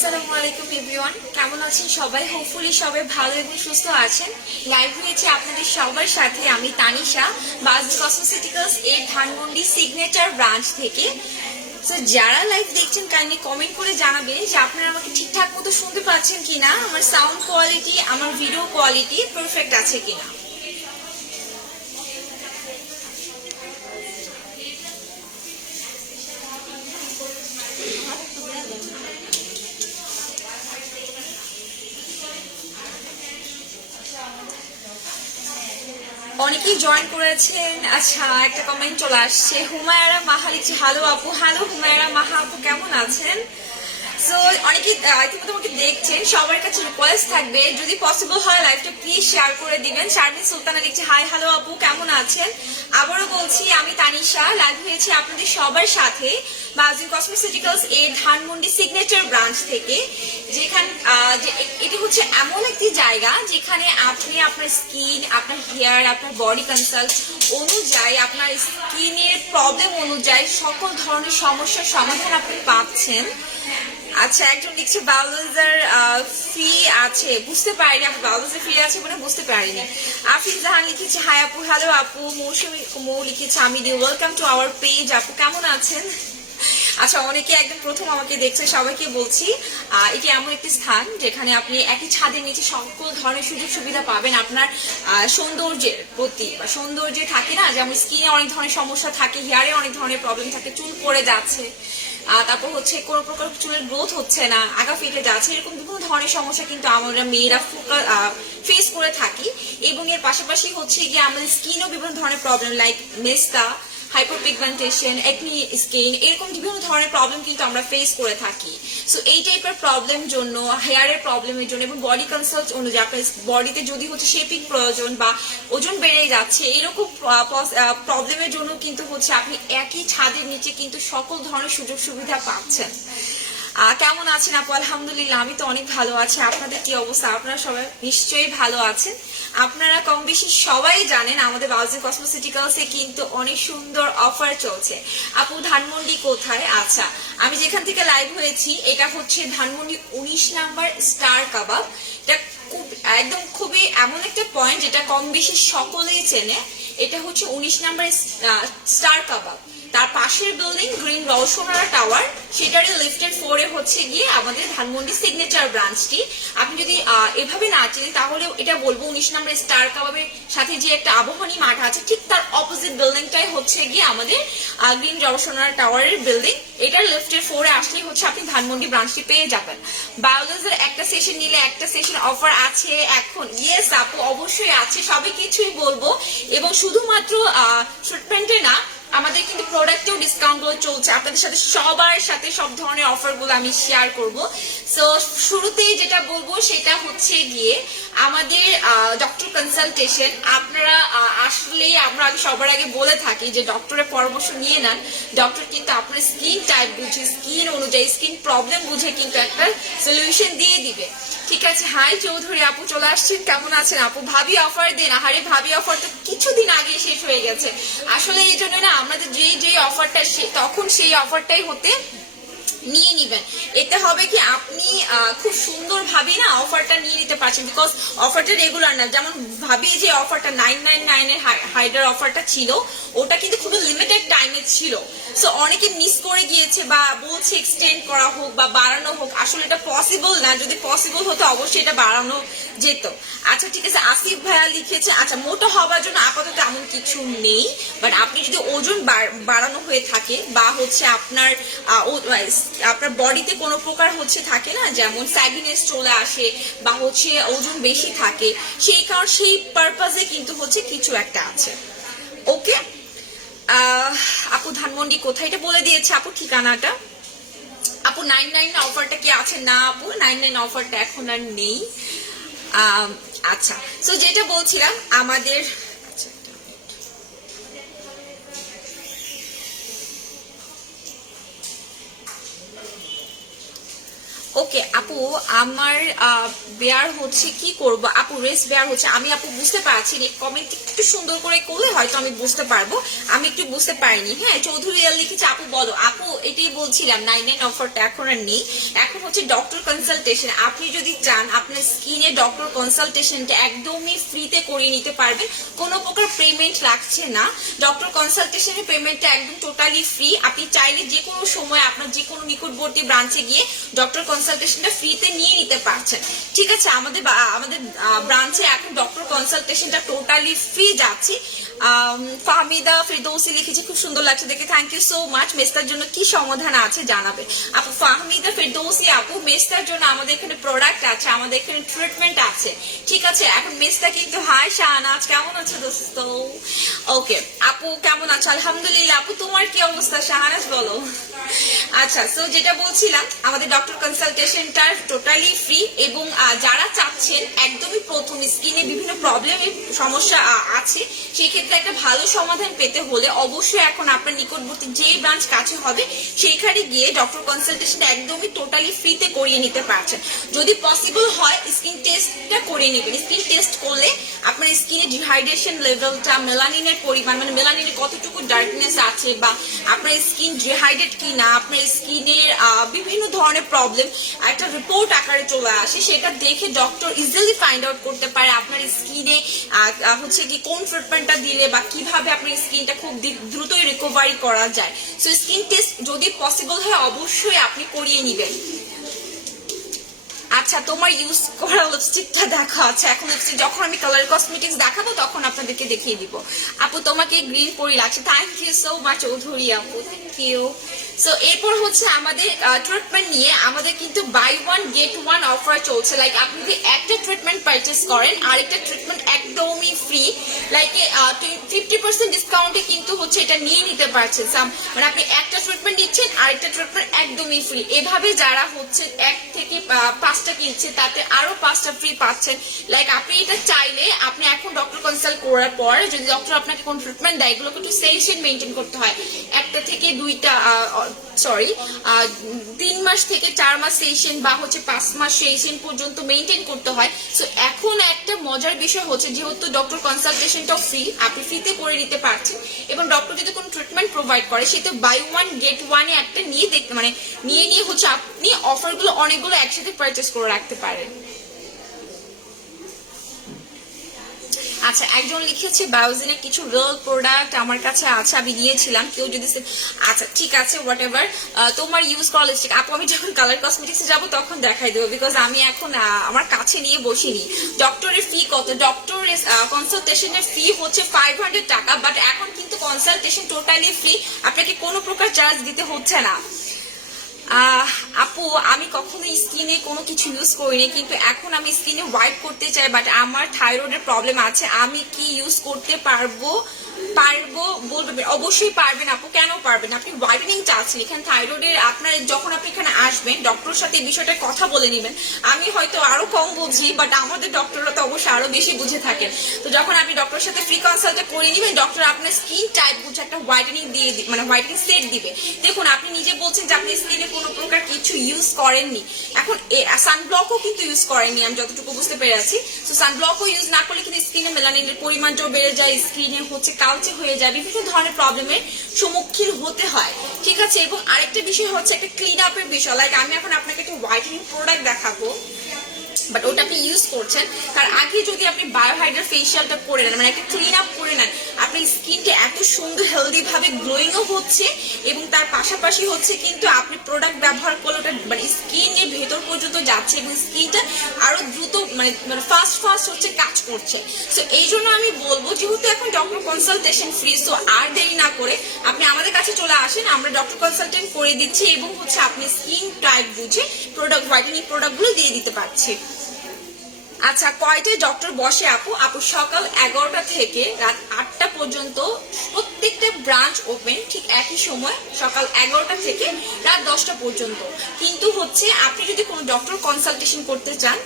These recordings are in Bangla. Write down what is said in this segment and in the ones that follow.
আসসালামু আলাইকুম এভরিওয়ান, কেমন আছেন সবাই? হোপফুলি সবাই ভালো এবং সুস্থ আছেন। লাইভ হয়েছে আপনাদের সবার সাথে আমি তানিশা, বাজী কসমেটিক্যালস এর ধানমন্ডি সিগনেচার ব্রাঞ্চ থেকে। তো যারা লাইভ দেখছেন কাইন্ডলি কমেন্ট করে জানাবেন যে আপনারা আমাকে ঠিকঠাক মতো শুনতে পাচ্ছেন কিনা, আমার সাউন্ড কোয়ালিটি, আমার ভিডিও কোয়ালিটি পারফেক্ট আছে কিনা। অনেকেই জয়েন করেছেন। আচ্ছা, একটা কমেন্ট চলে আসছে, হুমায়রা মাহা লিখছে হ্যালো আপু। হ্যালো হুমায়রা মাহা আপু, কেমন আছেন? সো অনেকেই ইতিমধ্যে আমাকে দেখছেন, সবার কাছে রিকোয়েস্ট থাকবে যদি পসিবল হয় লাইভটা প্লিজ শেয়ার করে দিবেন। শারমিন সুলতানা লিখছে হাই হ্যালো আপু, কেমন আছেন? আবারও বলছি আমি তানিশা, লাইভ হয়েছি আপনাদের সবার সাথে বাজী কসমেটিক্যালস এর ধানমন্ডি সিগনেচার ব্রাঞ্চ থেকে। যেখানে এটি হচ্ছে এমন একটি জায়গা যেখানে আপনি আপনার স্কিন, আপনার হেয়ার, আপনার বডি কনসাল্ট অনুযায়ী, আপনার স্কিনের প্রবলেম অনুযায়ী সকল ধরনের সমস্যার সমাধান আপনি পাচ্ছেন। আচ্ছা, একজন লিখছে বাউলাজার ফ্রি আছে, বুঝতে পারিনি আপু, বাউলাজার ফ্রি আছে বলে বুঝতে পারিনি। আফিন জাহান লিখেছে হাই আপু। হ্যালো আপু। মৌসুমী মৌ লিখেছে আমি ওয়েলকাম টু আওয়ার পেজ। আপু কেমন আছেন? আচ্ছা, অনেকে একদম প্রথম আমাকে দেখছে, সবাইকে বলছি এটি এমন একটি স্থান যেখানে আপনি একই ছাদের নিচে সকল ধরনের সুযোগ সুবিধা পাবেন আপনার সৌন্দর্যের প্রতি, বা সৌন্দর্যে থাকে না, যেমন স্কিনে অনেক ধরনের সমস্যা থাকে, হেয়ারে অনেক ধরনের প্রবলেম থাকে, চুল পড়ে যাচ্ছে, তারপর হচ্ছে কোনো প্রকার চুলের গ্রোথ হচ্ছে না, আগা ফেটে যাচ্ছে, এরকম বিভিন্ন ধরনের সমস্যা কিন্তু আমরা মেয়েরা ফেস করে থাকি। এবং এর পাশাপাশি হচ্ছে গিয়ে আমাদের স্কিনও বিভিন্ন ধরনের প্রবলেম লাইক মেস্তা, হাইপারপিগমেন্টেশন, একনি স্কিন, এরকম বিভিন্ন ধরনের প্রবলেম কিন্তু আমরা ফেস করে থাকি। সো এই টাইপের প্রবলেম জন্য, হেয়ারের প্রবলেমের জন্য এবং বডি কনসাল্ট অনুযায়ী আপনার বডিতে যদি হচ্ছে শেপিং প্রয়োজন বা ওজন বেড়ে যাচ্ছে, এরকম প্রবলেমের জন্য কিন্তু হচ্ছে আপনি একই ছাদের নিচে কিন্তু সকল ধরনের সুযোগ সুবিধা পাচ্ছেন। কেমন আছেন আপু? আলহামদুলিল্লাহ, আমি তো অনেক ভালো আছি। আপনাদের কি অবস্থা? আপনারা সবাই নিশ্চয়ই ভালো আছেন। আপনারা কম বেশি সবাই জানেন আমাদের বাজী কসমেটিক্যালসে কিন্তু অনেক সুন্দর অফার চলছে। আপু ধানমন্ডি কোথায়? আচ্ছা, আমি যেখান থেকে লাইভ হয়েছি এটা হচ্ছে ধানমন্ডি 19 নাম্বার স্টার কাবাব। এটা একদম খুবই এমন একটা পয়েন্ট যেটা কম বেশি সকলেই চেনে। এটা হচ্ছে 19 নাম্বার স্টার কাবাব। তার পাশের বিল্ডিং গ্রিন রওশনারা টাওয়ার, সেটারই লিফটেড 4-এ হচ্ছে গিয়ে আমাদের ধানমন্ডি সিগনেচার ব্রাঞ্চটি। আপনি যদি এভাবে না চেনেন তাহলে এটা বলবো 19 নম্বর স্টার কাবাবের সাথে যে একটা আবাহনী মাঠ আছে ঠিক তার অপোজিট বিল্ডিংটাই হচ্ছে গিয়ে আমাদের গ্রিন রওশনারা টাওয়ারের বিল্ডিং। এটার লিফটেড 4-এ আসলেই হচ্ছে আপনি ধানমন্ডি ব্রাঞ্চটি পেয়ে যাবেন। বায়োলজির একটা সেশন নিলে একটা সেশন অফার আছে এখন। ইয়েস আপু, অবশ্যই আছে, সবই কিছুই বলবো। এবং শুধুমাত্র ট্রিটমেন্টে না, আমাদের কিন্তু প্রোডাক্টেও ডিসকাউন্ট গুলো চলছে। আপনাদের সাথে সবার সাথে সব ধরনের অফার গুলো আমি শেয়ার করব। সো শুরুতেই যেটা বলবো সেটা হচ্ছে গিয়ে আমাদের ডক্টর কনসালটেশন। আপনারা আসলেই আমরা সবার আগে বলে থাকি যে ডক্টরের পরামর্শ নিয়ে নেন। ডক্টর কিন্তু আপনার স্কিন টাইপ বুঝে, স্কিন অনুযায়ী, স্কিন প্রবলেম বুঝে কিন্তু একটা সলিউশন দিয়ে দিবে। ঠিক আছে। হাই চৌধুরী আপু, চলে আসছেন, কেমন আছেন আপু? ভাবি অফার দেন। আহারে ভাবি অফার তো কিছুদিন আগে শেষ হয়ে গেছে। আসলে এই জন্য না, আমাদের যেই অফারটা তখন সেই অফারটাই হতে নিয়ে নিবেন। এতে হবে কি আপনি খুব সুন্দর ভাবে না অফারটা নিয়ে নিতে পারছেন, বিকজ অফারটা রেগুলার না। যেমন ভাবি যে অফারটা 999 এর হাইডার অফারটা ছিল, ওটা কিন্তু খুবই লিমিটেড টাইমে ছিল। সো অনেকে মিস করে গিয়েছে বা বলছে এক্সটেন্ড করা হোক বা বাড়ানো হোক, আসলে এটা পসিবল না। যদি পসিবল হতো অবশ্যই এটা বাড়ানো যেত। আচ্ছা ঠিক আছে, আসিফ ভাইয়া লিখেছে আচ্ছা মোটা হওয়ার জন্য আপাতত এমন কিছু নেই, বাট আপনি যদি ওজন বাড়ানো হয়ে থাকে বা হচ্ছে আপনার বডিতে কোনো প্রকার হচ্ছে থাকে না, যেমন স্যাগিনেস চলে আসে বা হচ্ছে ওজন বেশি থাকে, সেই পারপাজে কিন্তু হচ্ছে কিছু একটা আছে। ওকে আপু, ধানমন্ডি কোথায় এটা বলে দিয়েছে আপু ঠিকানাটা। আপু 99 অফারটা কি আছে? না আপু, 99 অফারটা এখন আর নেই। আচ্ছা, সো যেটা বলছিলাম আমাদের ওকে আপু, আমার বেয়ার হচ্ছে কি করব আপু, রেস বেয়ার হচ্ছে, আমি আপু বুঝতে পারছি না, কমেন্ট একটু সুন্দর করে করলে হয়তো আমি বুঝতে পারবো, আমি একটু বুঝতে পারিনি। হ্যাঁ, চৌধুরী লিখেছে আপু বলো। আপু এটাই বলছিলাম, 99 অফারটা এখন আর নেই, এখন হচ্ছে ডক্টর কনসালটেশন। আপনি যদি চান আপনার স্কিনে ডক্টর কনসালটেশনটা একদমই ফ্রিতে করিয়ে নিতে পারবেন, কোনো প্রকার পেমেন্ট লাগছে না। ডক্টর কনসালটেশনের পেমেন্টটা একদম টোটালি ফ্রি। আপনি চাইলে যে কোনো সময় আপনার যে কোনো নিকটবর্তী ব্রাঞ্চে গিয়ে ডক্টর কনসালটেশনটা ফ্রিতে নিয়ে নিতে পারছেন। ঠিক আছে, আমাদের ব্রাঞ্চে এখন ডক্টর কনসালটেশনটা টোটালি ফ্রি যাচ্ছে। ফাহমিদা ফিরদৌসি লিখেছে খুব সুন্দর লাগছে দেখে, থ্যাংক ইউ সো মাচ। মেস্তার জন্য কি সমাধান আছে জানাবে আপু। ফাহমিদা ফিরদৌসি আপু, মেস্তার জন্য আমাদের এখানে প্রোডাক্ট আছে, আমাদের এখানে ট্রিটমেন্ট আছে। ঠিক আছে, এখন মেস্তা কিন্তু, হাই শাহনাজ কেমন আছো দোস্ত? ওকে আপু কেমন আছো? আলহামদুলিল্লাহ। আপু তোমার কি অবস্থা? শাহনাজ বলো। আচ্ছা, সো যেটা বলছিলাম, আমাদের ডক্টর কনসালটেশনটা টোটালি ফ্রি, এবং যারা চাচ্ছেন একদমই প্রথম স্কিনে বিভিন্ন প্রবলেমের সমস্যা আছে, সেই ক্ষেত্রে একটা ভালো সমাধান পেতে হলে অবশ্যই এখন আপনার নিকটবর্তী যেই ব্রাঞ্চ কাছে হবে সেইখানে গিয়ে ডক্টর কনসালটেশনটা একদমই টোটালি ফ্রিতে করিয়ে নিতে পারছেন। যদি পসিবল হয় স্কিন টেস্টটা করিয়ে নেবেন। স্কিন টেস্ট করলে আপনার স্কিনে ডিহাইড্রেশন লেভেলটা, মেলানিনের পরিমাণ, মানে মেলানিনের কতটুকু ডার্কনেস আছে, বা আপনার স্কিন ডিহাইড্রেট কি না, আপনার স্কিনের বিভিন্ন ধরনের প্রবলেম একটা রিপোর্ট আকারে চলে আসে, সেটা দেখে ডক্টর ইজিলি ফাইন্ড আউট করতে পারে আপনার স্কিনে হচ্ছে কি কোন ট্রিটমেন্টটা দিলে বা কিভাবে আপনার স্কিনটা খুব দ্রুতই রিকভারি করা যায়। সো স্কিন টেস্ট যদি পসিবল হয় অবশ্যই আপনি করিয়ে নেবেন। আচ্ছা, তোমার ইউজ করা লিপস্টিকটা দেখা আছে এখন। লিপস্টিক যখন আমি কালার কসমেটিক্স দেখাবো তখন আপনাদেরকে দেখিয়ে দিব। আপু তোমাকে গ্রিন পরি লাগছে, thank you so much Chowdhury আপু, থ্যাংক ইউ। সো এরপর হচ্ছে আমাদের ট্রিটমেন্ট নিয়ে আমাদের কিন্তু buy one get one offer চলছে। লাইক আপনি যদি একটা ট্রিটমেন্ট পারচেস করেন আরেকটা ট্রিটমেন্ট একদমই ফ্রি, লাইক 50% ডিসকাউন্টে কিন্তু হচ্ছে এটা নিয়ে নিতে পারছেন। মানে আপনি একটা ট্রিটমেন্ট নিচ্ছেন আরেকটা ট্রিটমেন্ট একদমই ফ্রি। এভাবে যারা হচ্ছে 1 থেকে 5টা কিনছে তাতে আরো 5টা ফ্রি পাচ্ছেন। লাইক আপনি এটা চাইলে আপনি এখন ডক্টর কনসাল্ট করার পর যদি ডক্টর আপনাকে কোন ট্রিটমেন্ট দেয়, এগুলোকে একটু সেশন মেনটেন করতে হয়। 1টা থেকে 2টা 3 মাস থেকে 4 মাস সেশন বা হচ্ছে 5 মাস সেশন পর্যন্ত মেনটেন করতে হয়। সো এখন একটা মজার বিষয় হচ্ছে, যেহেতু ডক্টর কনসালটেশনটাও ফ্রি, আপনি ফ্রিতে করে নিতে পারছেন, এবং ডক্টর যদি কোনো ট্রিটমেন্ট প্রোভাইড করে সেটা বাই ওয়ান গেট ওয়ানে একটা নিয়ে দেখতে, মানে নিয়ে হচ্ছে আপনি অফারগুলো অনেকগুলো একসাথে পারচেস করে রাখতে পারেন। আচ্ছা, একজন লিখেছে বায়োজিনের কিছু রিয়েল প্রোডাক্ট আমার কাছে আছে, আমি নিয়েছিলাম, কেউ যদি। আচ্ছা ঠিক আছে, হোয়াট এভার, তোমার ইউজ করা লিপস্টিক আপু আমি যখন কালার কসমেটিক্সে যাবো তখন দেখাই দেবো, বিকজ আমি এখন আমার কাছে নিয়ে বসিনি। ডক্টরের ফি কত? ডক্টর কনসালটেশনের ফি হচ্ছে 500 টাকা, বাট এখন কিন্তু কনসালটেশন টোটালি ফ্রি, আপনাকে কোনো প্রকার চার্জ দিতে হচ্ছে না। আপু আমি কখনো স্কিনে কোনো কিছু ইউজ করিনি, কিন্তু এখন আমি স্কিনে হোয়াইট করতে চাই, বাট আমার থাইরয়েডের প্রবলেম আছে, আমি কি ইউজ করতে পারবো বলবেন? অবশ্যই পারবেন আপু, কেন পারবেন? আপনি হোয়াইটেনিং চাচ্ছেন, এখানে থাইরয়েডের আপনার যখন আপনি এখানে আসবেন ডক্টরের সাথে এই বিষয়টা কথা বলে নেবেন। আমি হয়তো আরো কম বুঝি, বাট আমাদের ডক্টররা তো অবশ্যই আরো বেশি বুঝে থাকেন। তো যখন আপনি ডক্টরের সাথে ফ্রি কনসাল্ট করে নেবেন, ডক্টর আপনার স্কিন টাইপ বুঝে একটা হোয়াইটেনিং দিয়ে মানে হোয়াইটেনিং সেট দিবে। দেখুন আপনি নিজে বলছেন যে আপনি স্কিনে কোনো প্রকার কিছু ইউজ করেননি, এখন সানব্লকও কিন্তু ইউজ করেননি আমি যতটুকু বুঝতে পেরেছি। তো সানব্লকও ইউজ না করলে কিন্তু স্কিনে মেলানিনের পরিমাণটাও বেড়ে যায়, স্কিনে হচ্ছে কালচে হয়ে যায়, বিভিন্ন ধরনের প্রবলেমের সম্মুখীন হতে হয়। ঠিক আছে, এবং আরেকটা বিষয় হচ্ছে একটা ক্লিন আপের বিষয়। লাইক আমি এখন আপনাকে একটা হোয়াইটেনিং প্রোডাক্ট দেখাবো, বাট ওটা আপনি ইউজ করছেন, তার আগে যদি আপনি বায়োহাইড্রা ফেশিয়ালটা করে নেন, মানে একটা ক্লিন আপ করে নেন, আপনার স্কিনটা এত সুন্দর হেলদি ভাবে গ্লোয়িংও হচ্ছে, এবং তার পাশাপাশি হচ্ছে কিন্তু আপনি প্রোডাক্ট ব্যবহার করলে ওটা মানে স্কিনের ভেতর পর্যন্ত যাচ্ছে, এবং স্কিনটা আরো দ্রুত মানে ফাস্ট হচ্ছে কাজ করছে। সো এই জন্য আমি বলবো, যেহেতু এখন ডক্টর কনসালটেশন ফ্রি, সো আর দেরি না করে আপনি আমাদের কাছে চলে আসেন, আমরা ডক্টর কনসালটেন্ট করে দিচ্ছি, এবং হচ্ছে আপনি স্কিন টাইপ বুঝে প্রোডাক্ট হোয়াইটেনিং প্রোডাক্টগুলো দিয়ে দিতে পারছি। আচ্ছা, কয়টায় ডক্টর বসে আপু? সকাল 11টা থেকে রাত 8টা পর্যন্ত প্রত্যেকটা ব্রাঞ্চ ওপেন, ঠিক একই সময় সকাল 11টা থেকে রাত 10টা পর্যন্ত। কিন্তু হচ্ছে আপনি যদি কোনো ডক্টর কনসালটেশন করতে চান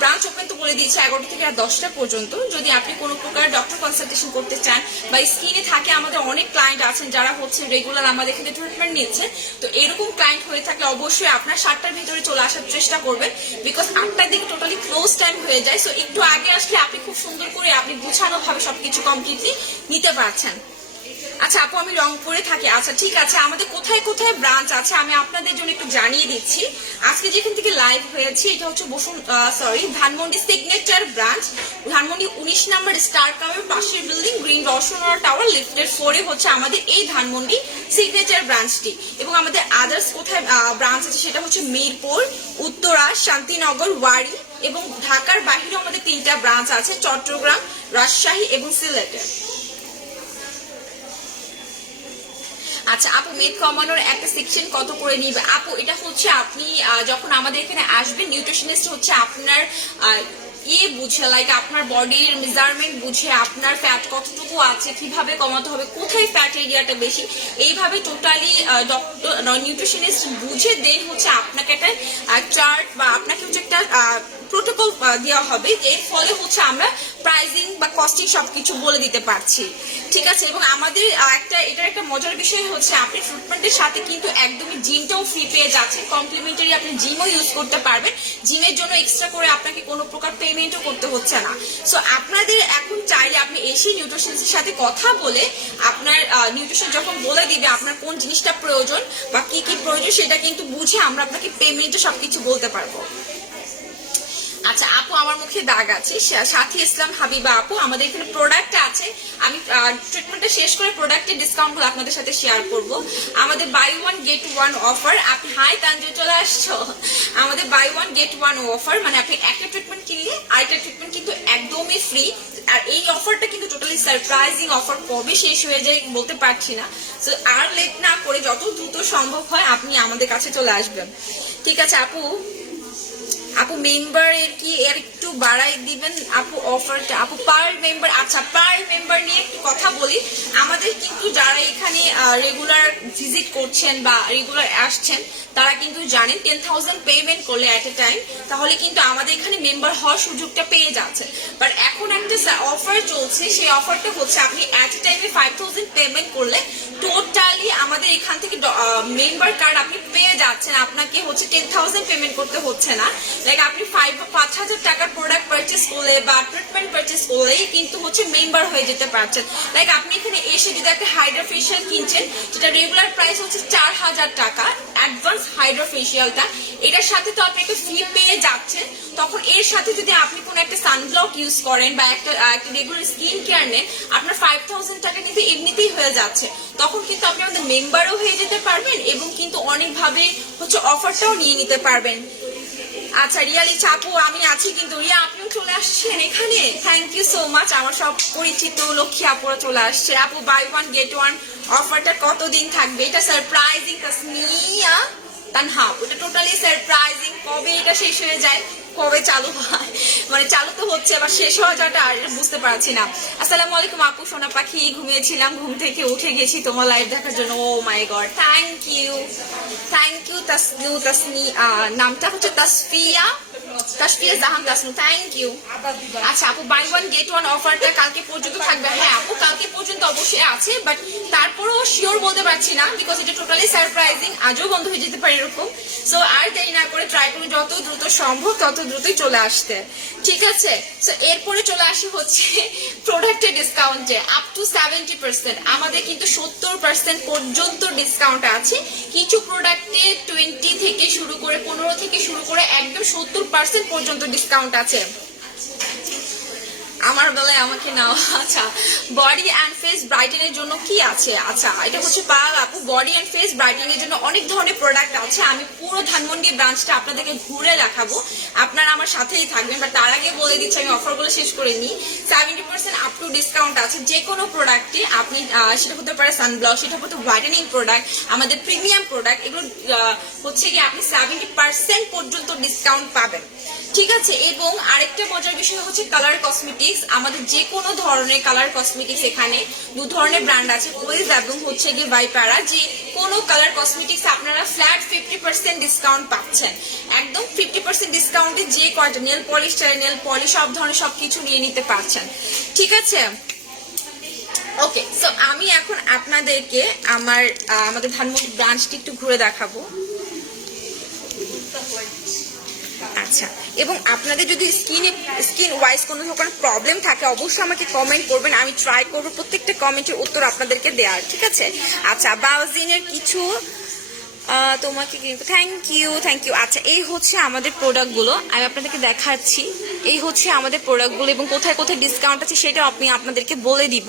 ব্রাঞ্চ ওপেন তো বলে দিয়েছে 11টা থেকে 10টা পর্যন্ত। যদি আপনি কোনো প্রকার ডক্টর কনসালটেশন করতে চান বা স্কিনে থাকে, আমাদের অনেক ক্লায়েন্ট আছেন যারা হচ্ছে রেগুলার আমাদের এখানে ট্রিটমেন্ট নিচ্ছেন, তো এরকম ক্লায়েন্ট হয়ে থাকলে অবশ্যই আপনার 7টার ভিতরে চলে আসার চেষ্টা করবেন, বিকজ 8টার দিকে টোটালি ক্লোজ টাইম হয়ে যায়। সো একটু আগে আসলে আপনি খুব সুন্দর করে আপনি গুছানো ভাবে সবকিছু কমপ্লিটলি নিতে পারছেন। আচ্ছা আপু, আমি রংপুরে থাকি। আচ্ছা ঠিক আছে, আমাদের কোথায় কোথায় ব্রাঞ্চ আছে আমি আপনাদের জন্য একটু জানিয়ে দিচ্ছি। আজকে যেখান থেকে লাইভ হয়েছে এটা হচ্ছে ধানমন্ডি সিগনেচার ব্রাঞ্চ, ধানমন্ডি 19 নম্বর স্টার কামের পাশের বিল্ডিং, গ্রিন রসুনরা টাওয়ার, লিফটের 4-এ হচ্ছে আমাদের এই ধানমন্ডি সিগনেচার ব্রাঞ্চটি। এবং আমাদের আদার্স কোথায় ব্রাঞ্চ আছে সেটা হচ্ছে মিরপুর, উত্তরা, শান্তিনগর, ওয়ারি, এবং ঢাকার বাহিরেও আমাদের 3টা ব্রাঞ্চ আছে, চট্টগ্রাম, রাজশাহী এবং সিলেটে। আচ্ছা আপু, মেদ কমানোর একটা সেকশন কত করে নিবে? আপু এটা হচ্ছে আপনি যখন আমাদের এখানে আসবেন, নিউট্রিশনিস্ট হচ্ছে আপনার বুঝে, লাইক আপনার বডির মেজারমেন্ট বুঝে আপনার ফ্যাট কতটুকু আছে, কিভাবে কমাতে হবে, কোথায় ফ্যাট এরিয়াটা বেশি, এইভাবে টোটালি ডক্টর নিউট্রিশনিস্ট বুঝে দেন হচ্ছে আপনাকে একটা চার্ট বা আপনাকে হচ্ছে একটা প্রোটোকল দেওয়া হবে, এর ফলে হচ্ছে আমরা প্রাইজিং বা কস্টিং সবকিছু বলে দিতে পারছি। ঠিক আছে, এবং আমাদের এটার একটা মজার বিষয় হচ্ছে আপনি ট্রিটমেন্টের সাথে কিন্তু একদমই জিমটাও ফ্রি পেয়ে যাচ্ছেন, কমপ্লিমেন্টারি আপনি জিমও ইউজ করতে পারবেন, জিমের জন্য এক্সট্রা করে আপনাকে কোনো প্রকার পেমেন্টও করতে হচ্ছে না। সো আপনাদের এখন চাইলে আপনি এসে নিউট্রিশনের সাথে কথা বলে আপনার নিউট্রিশন যখন বলে দিবে আপনার কোন জিনিসটা প্রয়োজন বা কি কি প্রয়োজন, সেটা কিন্তু বুঝে আমরা আপনাকে পেমেন্টও সবকিছু বলতে পারবো। আচ্ছা আপু, আমার মুখে দাগ আছে, সাথী ইসলাম হাবিবা আপু, আমাদের এখানে প্রোডাক্ট আছে, আমি ট্রিটমেন্টটা শেষ করে প্রোডাক্টের ডিসকাউন্টগুলো আপনাদের সাথে শেয়ার করব। আমাদের buy one get one offer. আপনি হাই তানজু, চলে আসছো। আমাদের buy one get one offer, মানে আপনি একটা ট্রিটমেন্ট কিনলে আরেকটা ট্রিটমেন্ট কিন্তু একদমই ফ্রি। আর এই অফারটা কিন্তু টোটালি সারপ্রাইজিং অফার, কবে শেষ হয়ে যায় বলতে পারছি না। সো আর লেট না করে যত দ্রুত সম্ভব হয় আপনি আমাদের কাছে চলে আসবেন। ঠিক আছে আপু, মেম্বার এর কি এর একটু বাড়াই দিবেন আপু অফারটা? আপু পার মেম্বার, আচ্ছা পার মেম্বার নিয়ে একটু কথা বলি। আমাদের কিন্তু যারা এখানে রেগুলার ভিজিট করছেন বা রেগুলার আসছেন তারা কিন্তু জানেন 10,000 পেমেন্ট করলে এট এ টাইম তাহলে কিন্তু আমাদের এখানে মেম্বার হওয়ার সুযোগটা পেয়ে যাচ্ছে। বাট এখন একটা অফার চলছে, সেই অফারটা হচ্ছে আপনি এট এ টাইমে 5,000 পেমেন্ট করলে টোটালি আমাদের এখান থেকে মেম্বার কার্ড আপনি পেয়ে যাচ্ছেন, আপনাকে হচ্ছে 10,000 পেমেন্ট করতে হচ্ছে না। লাইক আপনি 5,000 টাকার প্রোডাক্ট পারচেস করলে বা ট্রিটমেন্ট পারচেস করলেই কিন্তু হচ্ছে মেম্বার হয়ে যেতে পারছেন। লাইক আপনি এখানে এসে যদি একটা হাইড্রা ফেশিয়াল কিনছেন, যেটা রেগুলার প্রাইস হচ্ছে 4,000 টাকা, অ্যাডভান্স হাইড্রা ফেশিয়ালটা, এটার সাথে তো আপনি একটা ফি পেয়ে যাচ্ছেন। তখন এর সাথে যদি আপনি কোনো একটা সানব্লক ইউজ করেন বা একটা রেগুলার স্কিন কেয়ার নেন, আপনার 5,000 টাকা কিন্তু এমনিতেই হয়ে যাচ্ছে। তখন কিন্তু আপনি আমাদের মেম্বারও হয়ে যেতে পারবেন এবং কিন্তু অনেকভাবে হচ্ছে অফারটাও নিয়ে নিতে পারবেন। আচ্ছা রিয়ালি চাপু, আমি আছি কিন্তু। রিয়া, আপনিও চলে আসছেন এখানে, থ্যাংক ইউ সো মাচ। আমার সব পরিচিত লক্ষ্মী আপুরা চলে আসছে। আপু বাই ওয়ান গেট ওয়ান অফারটা কতদিন থাকবে? এটা সারপ্রাইজিং তাসমিয়া তানহা, এটা টোটালি সারপ্রাইজিং। কবে এটা শেষ হয়ে যায়, কবে চালু হয়, মানে চালু তো হচ্ছে আবার শেষ হওয়া যাওয়াটা আর বুঝতে পারছি না। আসসালামু আলাইকুম আপু, সোনা পাখি, ঘুমিয়েছিলাম, ঘুম থেকে উঠে গেছি তোমার লাইভ দেখার জন্য। ও মাই গড, থ্যাংক ইউ তাসনি, নামটা হচ্ছে তাসফিয়া জাহান তাসনু, থ্যাংক ইউ। আচ্ছা আপু, বাই ওয়ান গেট ওয়ান অফারটা কালকে পর্যন্ত থাকবে? হ্যাঁ আপু, কালকে পর্যন্ত অবশ্যই আছে, বাট তারপরেও শিওর বলতে পারছি না, বিকজ এটা টোটালি সারপ্রাইজিং, আজও বন্ধ হয়ে যেতে পারে এরকম। সো আর দেরি না করে ট্রাই করুন যত দ্রুত সম্ভব তত দ্রুতই চলে আসতে, ঠিক আছে? সো এরপরে চলে আসি হচ্ছে প্রোডাক্টের ডিসকাউন্টে, আপ টু 70%। আমাদের কিন্তু 70% পর্যন্ত ডিসকাউন্ট আছে। কিছু প্রোডাক্টে 20 থেকে শুরু করে 15 থেকে শুরু করে একদম 70% পর্যন্ত ডিসকাউন্ট আছে। আমার বেলায় আমাকে নাও। আচ্ছা, বডি অ্যান্ড ফেস ব্রাইটেনের জন্য কি আছে? আচ্ছা, এটা হচ্ছে আপু, বডি অ্যান্ড ফেস ব্রাইটেনিং এর জন্য অনেক ধরনের প্রোডাক্ট আছে। আমি পুরো ধানমন্ডি ব্রাঞ্চটা আপনাদেরকে ঘুরে দেখাবো, আপনারা আমার সাথেই থাকবেন। বাট তার আগে বলে দিচ্ছি, আমি অফারগুলো শেষ করে নিই। 70% আপ টু ডিসকাউন্ট আছে যে কোনো প্রোডাক্টে। আপনি সেটা হতে পারে সানব্লক, সেটা হতে হোয়াইটেনিং প্রোডাক্ট, আমাদের প্রিমিয়াম প্রোডাক্ট, এগুলো হচ্ছে কি আপনি 70% পর্যন্ত ডিসকাউন্ট পাবেন, ঠিক আছে? এবং আরেকটা মজার বিষয় হচ্ছে কালার কসমেটিক্স। কসমেটিক্স, আমাদের যে কোনো ধরনের কালার কসমেটিক্স, এখানে দু ধরনের ব্র্যান্ড আছে, ওয়েজ এবং হচ্ছে গিয়ে ভাইপারা। যে কোনো কালার কসমেটিক্স আপনারা ফ্ল্যাট 50% ডিসকাউন্ট পাচ্ছেন, একদম 50% ডিসকাউন্টে যে কয়টা নেল পলিশ চাই নেল পলিশ সব ধরনের সবকিছু নিয়ে নিতে পারছেন, ঠিক আছে। ওকে, সো আমি এখন আপনাদেরকে আমাদের ধানমন্ডি ব্রাঞ্চটি একটু ঘুরে দেখাবো। আচ্ছা, এবং আপনাদের যদি স্কিন ওয়াইজ কোনো ধরনের প্রবলেম থাকে অবশ্যই আমাকে কমেন্ট করবেন, আমি ট্রাই করবো প্রত্যেকটা কমেন্টের উত্তর আপনাদেরকে দেওয়ার, ঠিক আছে। আচ্ছা, বাওজিনের কিছু তোমাকে থ্যাংক ইউ। আচ্ছা, এই হচ্ছে আমাদের প্রোডাক্টগুলো, আমি আপনাদেরকে দেখাচ্ছি। এই হচ্ছে আমাদের প্রোডাক্টগুলো এবং কোথায় কোথায় ডিসকাউন্ট আছে সেটা আমি আপনাদেরকে বলে দিব।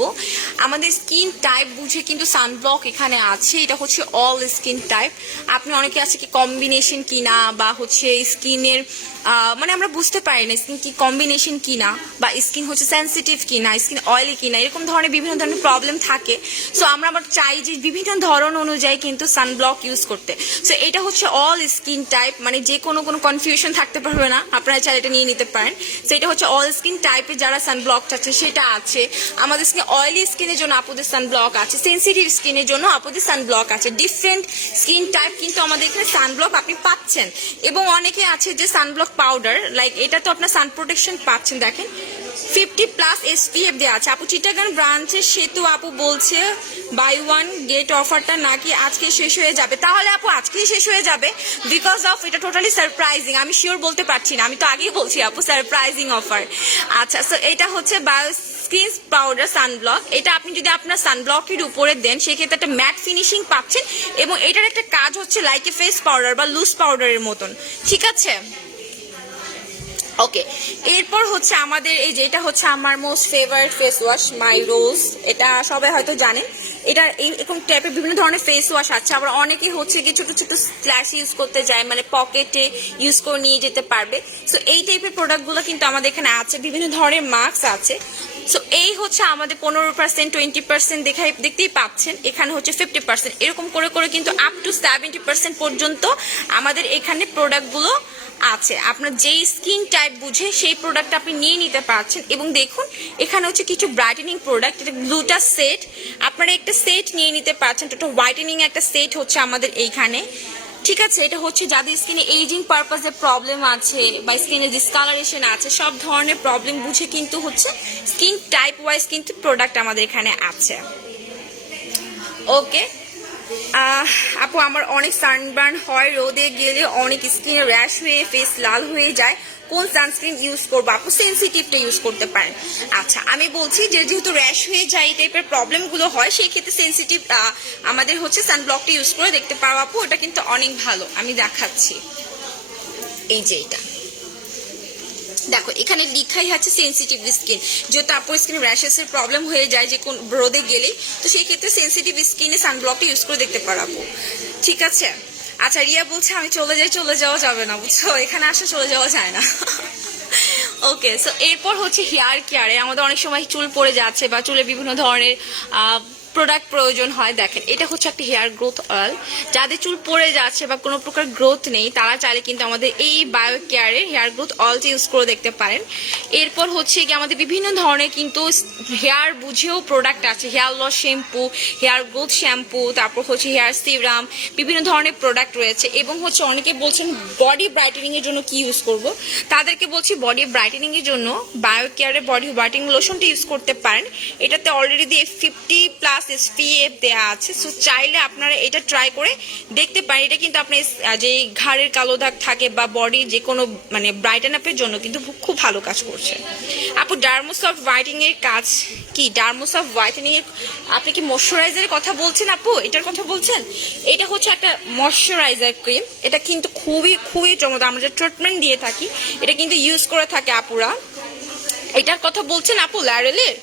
আমাদের স্কিন টাইপ বুঝে কিন্তু সানব্লক এখানে আছে, এটা হচ্ছে অল স্কিন টাইপ। আপনি অনেকে আছে কি কম্বিনেশন কিনা বা হচ্ছে স্কিনের মানে আমরা বুঝতে পারি না স্কিন কি কম্বিনেশন কিনা, বা স্কিন হচ্ছে সেন্সিটিভ কিনা, স্কিন অয়েলি কিনা, এরকম ধরনের বিভিন্ন ধরনের প্রবলেম থাকে। সো আমরা আবার চাই যে বিভিন্ন ধরন অনুযায়ী কিন্তু সানব্লক ইউজ করতে। সো এটা হচ্ছে অল স্কিন টাইপ, মানে যে কোনো কনফিউশন থাকতে পারবে না, আপনারা চাইলে এটা নিয়ে নিতে পারেন। সো এটা হচ্ছে অল স্কিন টাইপের যারা সানব্লক চাচ্ছে সেটা আছে। আমাদের স্কিন অয়েলি স্কিনের জন্য আপুদের সানব্লক আছে, সেন্সিটিভ স্কিনের জন্য আপুদের সানব্লক আছে। ডিফারেন্ট স্কিন টাইপ কিন্তু আমাদের এখানে সানব্লক আপনি পাচ্ছেন। এবং অনেকে আছে যে সানব্লক পাউডার, লাইক এটা তো আপনার সান প্রোটেকশন পাচ্ছেন, দেখেন 50+ SPF দেওয়া আছে। আপু চিটাগাং ব্রাঞ্চের সেতু আপু বলছে বাই ওয়ান গেট অফারটা নাকি আজকে শেষ হয়ে যাবে। তাহলে আপু আজকেই শেষ হয়ে যাবে, বিকজ অফ এটা টোটালি সারপ্রাইজিং, আমি শিওর বলতে পারছি না, আমি তো আগেই বলছি আপু সারপ্রাইজিং অফার। আচ্ছা, সো এটা হচ্ছে বায়ো স্কিন পাউডার সানব্লক। এটা আপনি যদি আপনার সানব্লকের উপরে দেন সেক্ষেত্রে একটা ম্যাট ফিনিশিং পাচ্ছেন, এবং এটার একটা কাজ হচ্ছে লাইক এ ফেস পাউডার বা লুজ পাউডারের মতন, ঠিক আছে। ওকে, এরপর হচ্ছে আমাদের এই যেটা হচ্ছে আমার most favourite face wash my rose, এটা সবাই হয়তো জানেন। এটা এরকম টাইপের বিভিন্ন ধরনের ফেস ওয়াশ আছে। আবার অনেকে হচ্ছে কি ছোট ছোট স্ল্যাশ ইউজ করতে যায়, মানে পকেটে ইউজ করে নিয়ে যেতে পারবে। সো এই টাইপের প্রোডাক্টগুলো কিন্তু আমাদের এখানে আছে, বিভিন্ন ধরনের মাস্ক আছে। সো এই হচ্ছে আমাদের 15%, 20% দেখতেই পাচ্ছেন, এখানে হচ্ছে 50%, এরকম করে করে কিন্তু আপ টু 70% পর্যন্ত আমাদের এখানে প্রোডাক্টগুলো আছে। আপনার যেই স্কিন টাইপ বুঝে সেই প্রোডাক্ট আপনি নিয়ে নিতে পারছেন। এবং দেখুন এখানে হচ্ছে কিছু ব্রাইটেনিং প্রোডাক্ট, এটা দুটা সেট, আপনারা একটা সেট নিয়ে নিতে পারছেন। টোটাল হোয়াইটেনিং একটা সেট হচ্ছে আমাদের এইখানে, ঠিক আছে। এটা হচ্ছে যাদের স্কিনে এইজিং পারপাসে প্রবলেম আছে বা স্কিনে ডিসকালারেশন আছে, সব ধরনের প্রবলেম বুঝে কিন্তু হচ্ছে স্কিন টাইপ ওয়াইজ কিন্তু প্রোডাক্ট আমাদের এখানে আছে। ওকে আপু, আমার অনেক সানবার্ন হয়, রোদে গেলে অনেক স্কিনে র্যাশ হয়ে ফেস লাল হয়ে যায়, কোন সানস্ক্রিন ইউজ করবো? আপু সেন্সিটিভটা ইউজ করতে পারেন। আচ্ছা, আমি বলছি যে যেহেতু র্যাশ হয়ে যায় এই টাইপের প্রবলেমগুলো হয়, সেই ক্ষেত্রে সেন্সিটিভ আমাদের হচ্ছে সানব্লকটা ইউজ করে দেখতে পারো আপু, ওটা কিন্তু অনেক ভালো। আমি দেখাচ্ছি, এই যে এটা দেখো এখানে লিখাই আছে সেন্সিটিভ স্কিন, যেহেতু আপুর স্কিন র্যাশেসের প্রবলেম হয়ে যায় যে কোন রোদে গেলেই, তো সেই ক্ষেত্রে সেন্সিটিভ স্কিনে সানব্লকটা ইউজ করে দেখতে পারো আপু, ঠিক আছে। আচ্ছা, রিয়া বলছে আমি চলে যাওয়া যাবে না, বুঝছো, এখানে আসলে চলে যাওয়া যায় না। ওকে, সো এরপর হচ্ছে হেয়ার কেয়ারে আমাদের অনেক সময় চুল পড়ে যাচ্ছে বা চুলে বিভিন্ন ধরনের প্রোডাক্ট প্রয়োজন হয়। দেখেন এটা হচ্ছে একটা হেয়ার গ্রোথ অয়েল, যাদের চুল পড়ে যাচ্ছে বা কোনো প্রকার গ্রোথ নেই তারা চাইলে কিন্তু আমাদের এই বায়ো কেয়ারের হেয়ার গ্রোথ অয়েলটা ইউজ করে দেখতে পারেন। এরপর হচ্ছে কি আমাদের বিভিন্ন ধরনের কিন্তু হেয়ার বুঝেও প্রোডাক্ট আছে, hair loss shampoo, hair growth shampoo, তারপর হচ্ছে হেয়ার সিরাম, বিভিন্ন ধরনের প্রোডাক্ট রয়েছে। এবং হচ্ছে অনেকে বলছেন বডি ব্রাইটেনিং এর জন্য কি ইউজ করব, তাদেরকে বলছি বডি ব্রাইটেনিং এর জন্য বায়ো কেয়ারের বডি ব্রাইটেনিং লোশনটা ইউজ করতে পারেন। এটাতে অলরেডি 50+ SPF দেওয়া আছে, সো চাইলে আপনারা এটা ট্রাই করে দেখতে পারেন। এটা কিন্তু আপনার যে ঘাড়ের কালো দাগ থাকে বা বডি যে কোনো মানে ব্রাইটেন আপের জন্য কিন্তু খুব ভালো কাজ করছে। আপু ডার্মোসফট হোয়াইটেনিং এর কাজ কি? ডার্মোসফট হোয়াইটেনিং এর আপনি কি ময়শ্চারাইজারের কথা বলছেন আপু? এটার কথা বলছেন? এটা হচ্ছে একটা ময়শ্চারাইজার ক্রিম, এটা কিন্তু খুবই খুবই চমৎকার, আমরা যে ট্রিটমেন্ট দিয়ে থাকি এটা কিন্তু ইউজ করে থাকে আপুরা। এটার কথা বলছেন আপু ল্যারেলের,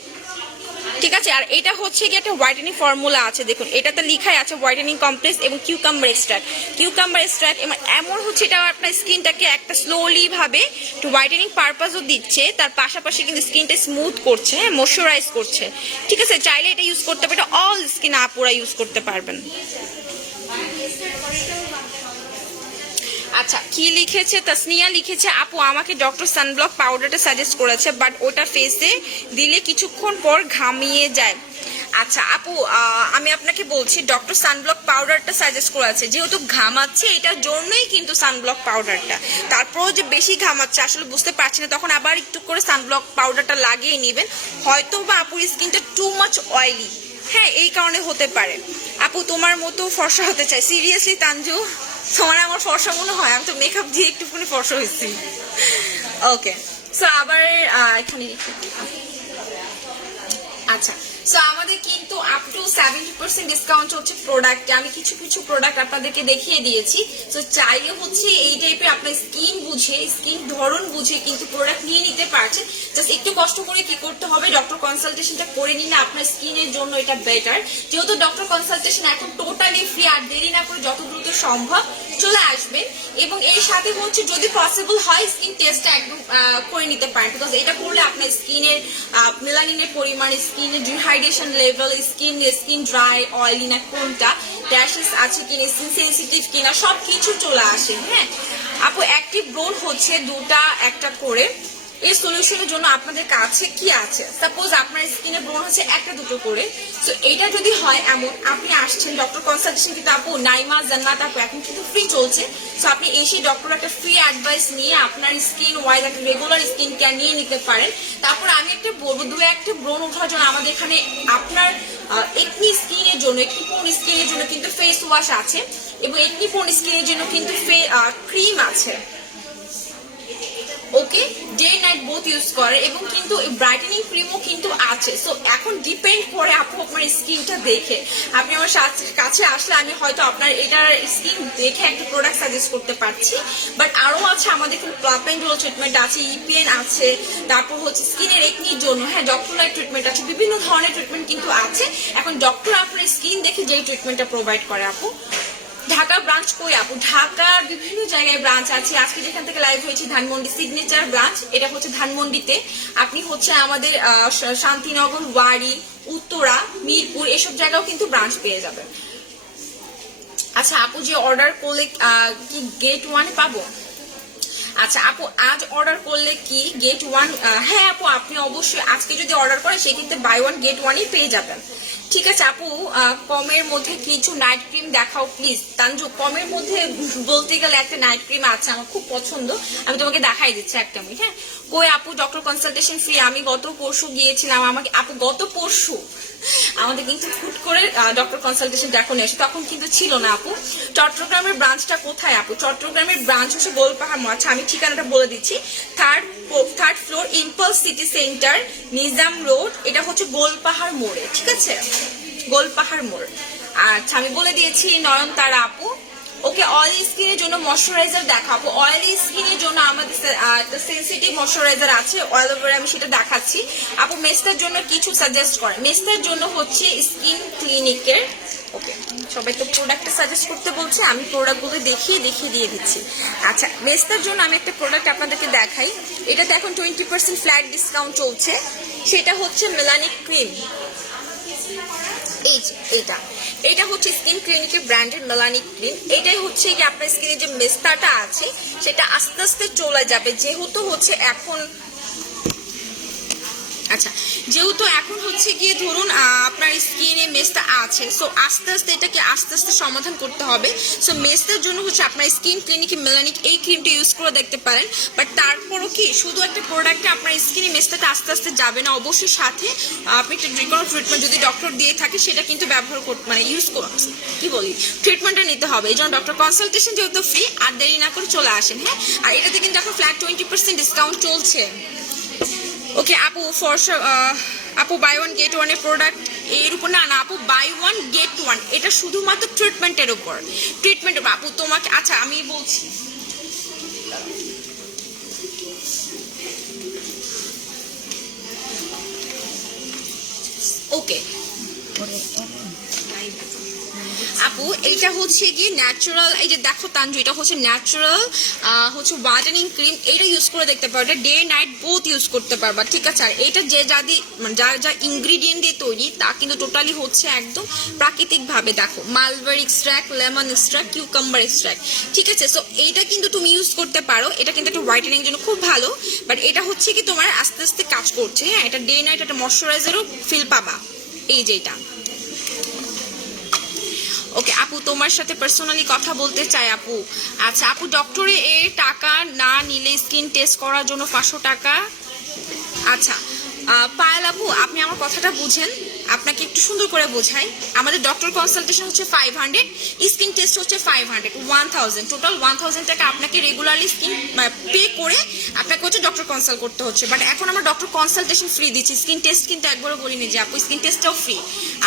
ঠিক আছে। আর এটা হচ্ছে কি একটা হোয়াইটেনিং ফর্মুলা আছে, দেখুন এটাতে লিখাই আছে হোয়াইটেনিং কমপ্লেক্স এবং কিউকাম্বার এক্সট্রাক্ট। এমন হচ্ছে এটা আপনার স্কিনটাকে একটা স্লোলি ভাবে একটু হোয়াইটেনিং পারপাসও দিচ্ছে, তার পাশাপাশি কিন্তু স্কিনটা স্মুথ করছে, ময়শ্চারাইজ করছে, ঠিক আছে। চাইলে এটা ইউজ করতে পারে, এটা অল স্কিন আপুরা ইউজ করতে পারবেন। আচ্ছা কি লিখেছে, তাসনিয়া লিখেছে আপু আমাকে ডক্টর সানব্লক পাউডারটা সাজেস্ট করেছে, বাট ওটা ফেসে দিলে কিছুক্ষণ পর ঘামিয়ে যায়। আচ্ছা আপু, আমি আপনাকে বলছি ডক্টর সানব্লক পাউডারটা সাজেস্ট করেছে, যেহেতু ঘামাচ্ছে এটার জন্যই কিন্তু সানব্লক পাউডারটা। তারপরও যে বেশি ঘামাচ্ছে আসলে বুঝতে পারছি না, তখন আবার একটু করে সানব্লক পাউডারটা লাগিয়ে নেবেন। হয়তো বা আপুর স্কিনটা টু মাচ অয়েলি, হ্যাঁ এই কারণে হতে পারে। আপু তোমার মতো ফর্সা হতে চাই। সিরিয়াসলি তানজু, তোমার আমার ফর্সা মনে হয়? আমি তো মেকআপ দিয়ে একটুখানি ফর্সা হয়েছি। ওকে, সো আবার এখানে আচ্ছা, সো আমাদের কিন্তু আপ টু 70% ডিসকাউন্ট হচ্ছে প্রোডাক্টে। আমি কিছু কিছু প্রোডাক্ট আপনাদেরকে দেখিয়ে দিয়েছি। সো চাইলে হচ্ছে এই টাইপের আপনার স্কিন বুঝে, স্কিন ধরন বুঝে কিন্তু প্রোডাক্ট নিয়ে নিতে পারছেন। জাস্ট একটু কষ্ট করে কি করতে হবে, ডক্টর কনসালটেশনটা করে নিলে আপনার স্কিনের জন্য এটা বেটার। যেহেতু ডক্টর কনসালটেশন এখন টোটালি ফ্রি, আর দেরি না করে যত দ্রুত সম্ভব চলে আসবেন। এবং এর সাথে হচ্ছে যদি পসিবল হয় স্কিন টেস্টটা একদম করে নিতে পারেন, বিকজ এটা করলে আপনার স্কিনের মেলানিনের পরিমাণ, স্কিনের dehydration level, skin dry oily না কোনটা, র্যাশেস আছে কিনা, স্কিন সেন্সিটিভ কিনা সব কিছু চলে আসে। হ্যাঁ আপু, অ্যাক্টিভ ব্রোন হচ্ছে দুটা একটা করে। এই সলিউশনের জন্য আপনাদের কাছে কি আছে? সাপোজ আপনার স্কিনে ব্রোন হচ্ছে একটা দুটো করে, সো এটা যদি হয় এমন, আপনি আসছেন ডক্টর কনসালটেশন কিন্তু আপু নাইমা জান্নাত আপু এখন কিন্তু ফ্রি চলছে। সো আপনি এসে ডক্টর একটা ফ্রি অ্যাডভাইস নিয়ে আপনার স্কিন ওয়াইজ একটা রেগুলার স্কিন কেয়ার নিয়ে নিতে পারেন। তারপর আমি একটা বলবো, দু একটা ব্রোন ওঠার জন্য আমাদের এখানে আপনার একনি স্কিনের জন্য, একনি পোন স্কিনের জন্য কিন্তু ফেস ওয়াশ আছে, এবং একনি পোন স্কিনের জন্য কিন্তু ক্রিম আছে। ওকে, ডে নাইট বোথ ইউজ করে, এবং কিন্তু ব্রাইটেনিং ক্রিমও কিন্তু আছে। সো এখন ডিপেন্ড করে আপু আপনার স্কিনটা দেখে। আপনি আমার কাছে আসলে আমি হয়তো আপনার এটার স্কিন দেখে একটা প্রোডাক্ট সাজেস্ট করতে পারছি, বাট আরও আছে আমাদের এখানে প্লাপ অ্যান্ড রোল ট্রিটমেন্ট আছে, ইপিএন আছে, তারপর হচ্ছে স্কিনের একনির জন্য হ্যাঁ ডক্টর লাইট ট্রিটমেন্ট আছে, বিভিন্ন ধরনের ট্রিটমেন্ট কিন্তু আছে। এখন ডক্টর আপনার স্কিন দেখে যেই ট্রিটমেন্টটা প্রোভাইড করে আপু। ঢাকা ব্রাঞ্চ কই আপু? ঢাকার বিভিন্ন জায়গায় ব্রাঞ্চ আছে। আজকে যেখান থেকে লাইভ হয়েছে ধানমন্ডি সিগনেচার ব্রাঞ্চ, এটা হচ্ছে ধানমন্ডিতে। আপনি হচ্ছে আমাদের শান্তিনগর, ওয়ারি, উত্তরা, মিরপুর এসব জায়গাও কিন্তু ব্রাঞ্চ পেয়ে যাবেন। আচ্ছা আপু, যে অর্ডার করলে কি গেট 1 পাবো? আচ্ছা আপু, আজ অর্ডার করলে কি গেট 1? হ্যাঁ আপু, আপনি অবশ্যই আজকে যদি অর্ডার করেন সেক্ষেত্রে বাই 1 গেট 1ই পেয়ে যাবেন। ঠিক আছে আপু, কমের মধ্যে কিছু নাইট ক্রিম দেখাও প্লিজ। তানজু, কমের মধ্যে বলতে গেলে একটা নাইট ক্রিম আছে আমার খুব পছন্দ, আমি তোমাকে দেখাই দিচ্ছি একটা মিনিট। হ্যাঁ কই আপু, ডক্টর কনসালটেশন ফ্রি? আমি গত পরশু গিয়েছিলাম, আমাকে আপু গত পরশু আমাদের কিন্তু হুট করে ডক্টর কনসালটেশন যখন এসে তখন কিন্তু ছিল না আপু। চট্টগ্রামের ব্রাঞ্চটা কোথায় আপু? চট্টগ্রামের ব্রাঞ্চ হচ্ছে গোলপাহাড় মোড়। আচ্ছা আমি ঠিকানাটা বলে দিচ্ছি, third floor, impulse city centre, Nizam road, এটা হচ্ছে গোলপাহাড় মোড়ে। ঠিক আছে, গোলপাহাড় মোড়। আচ্ছা আমি বলে দিয়েছি নয়নতারা আপু। ওকে, অয়েলি স্কিনের জন্য ময়শ্চারাইজার দেখাবো। অয়েলি স্কিনের জন্য আমাদের একটা সেন্সিটিভ ময়শ্চারাইজার আছে অয়েলওভেরা, আমি সেটা দেখাচ্ছি। আপু মেস্তার জন্য কিছু সাজেস্ট করে? মেস্তার জন্য হচ্ছে স্কিন ক্লিনিকের, ওকে সবাই তো প্রোডাক্টটা সাজেস্ট করতে বলছে, আমি প্রোডাক্টগুলো দেখিয়ে দিয়ে দিচ্ছি। আচ্ছা মেস্তার জন্য আমি একটা প্রোডাক্ট আপনাদেরকে দেখাই, এটাতে এখন 20% ফ্ল্যাট ডিসকাউন্ট চলছে। সেটা হচ্ছে মেলানিক ক্রিম। এটা হচ্ছে স্কিন ক্লিনিকের ব্র্যান্ডের মেলানিক ক্রিম। এটাই হচ্ছে কি আপনার স্কিনে যে মেস্তাটা আছে সেটা আস্তে আস্তে চলে যাবে, যেহেতু হচ্ছে এখন আচ্ছা যেহেতু এখন হচ্ছে গিয়ে ধরুন আপনার স্কিনে মেস্তা আছে, সো আস্তে আস্তে এটাকে আস্তে আস্তে সমাধান করতে হবে। সো মেস্তার জন্য হচ্ছে আপনার স্কিন ক্লিনিকে মেলানিক এই ক্রিমটা ইউজ করে দেখতে পারেন। বাট তারপরও কি শুধু একটা প্রোডাক্টে আপনার স্কিনে মেস্তাটা আস্তে আস্তে যাবে না, অবশ্যই সাথে আপনি একটা কোনো ট্রিটমেন্ট যদি ডক্টর দিয়ে থাকে সেটা কিন্তু ব্যবহার করতে মানে ইউজ কি বলি ট্রিটমেন্টটা নিতে হবে। এই জন্য ডক্টর কনসালটেশন যেহেতু ফ্রি, আর দেরি না করে চলে আসেন। হ্যাঁ, আর এটাতে কিন্তু এখন ফ্ল্যাট 20% ডিসকাউন্ট চলছে। ওকে আপু, আপু বাই 1 গেট 1 এর প্রোডাক্ট এর উপর না আপু, বাই 1 গেট 1 এটা শুধুমাত্র ট্রিটমেন্টের উপর। ট্রিটমেন্ট আপু তোমাকে, আচ্ছা আমি বলছি ওকে আপু এইটা হচ্ছে গিয়ে ন্যাচারাল, এই যে দেখো তানজু, এটা হচ্ছে ন্যাচারাল হচ্ছে হোয়াইটেনিং ক্রিম। এটা ইউজ করে দেখতে পারো, এটা ডে নাইট বোথ ইউজ করতে পারবা, ঠিক আছে। আর এটা যে যার যা ইনগ্রিডিয়েন্ট দিয়ে তৈরি তা কিন্তু টোটালি হচ্ছে একদম প্রাকৃতিকভাবে। দেখো mulberry extract, lemon extract, cucumber extract, ঠিক আছে। সো এইটা কিন্তু তুমি ইউজ করতে পারো, এটা কিন্তু একটা হোয়াইটেনিং জন্য খুব ভালো। বাট এটা হচ্ছে কি তোমার আস্তে আস্তে কাজ করছে, হ্যাঁ। এটা ডে নাইট একটা ময়শ্চারাইজারও ফিল পাবা, এই যে এটা। ওকে আপু, তোমার সাথে পার্সোনালি কথা বলতে চাই আপু। আচ্ছা আপু, ডক্টরে এর টাকা না নিলে স্কিন টেস্ট করার জন্য 500 টাকা। আচ্ছা পায়েল আপু, আপনি আমার কথাটা বুঝেন, আপনাকে একটু সুন্দর করে বোঝাই। আমাদের ডক্টর কনসালটেশন হচ্ছে 500, স্কিন টেস্ট হচ্ছে 500, 1000, টোটাল 1000 টাকা আপনাকে রেগুলারলি স্কিন পে করে আপনাকে হচ্ছে ডক্টর কনসাল্ট করতে হচ্ছে। বাট এখন আমরা ডক্টর কনসালটেশন ফ্রি দিচ্ছি, স্কিন টেস্ট কিন্তু একবারও বলিনি যে আপু স্কিন টেস্টটাও ফ্রি,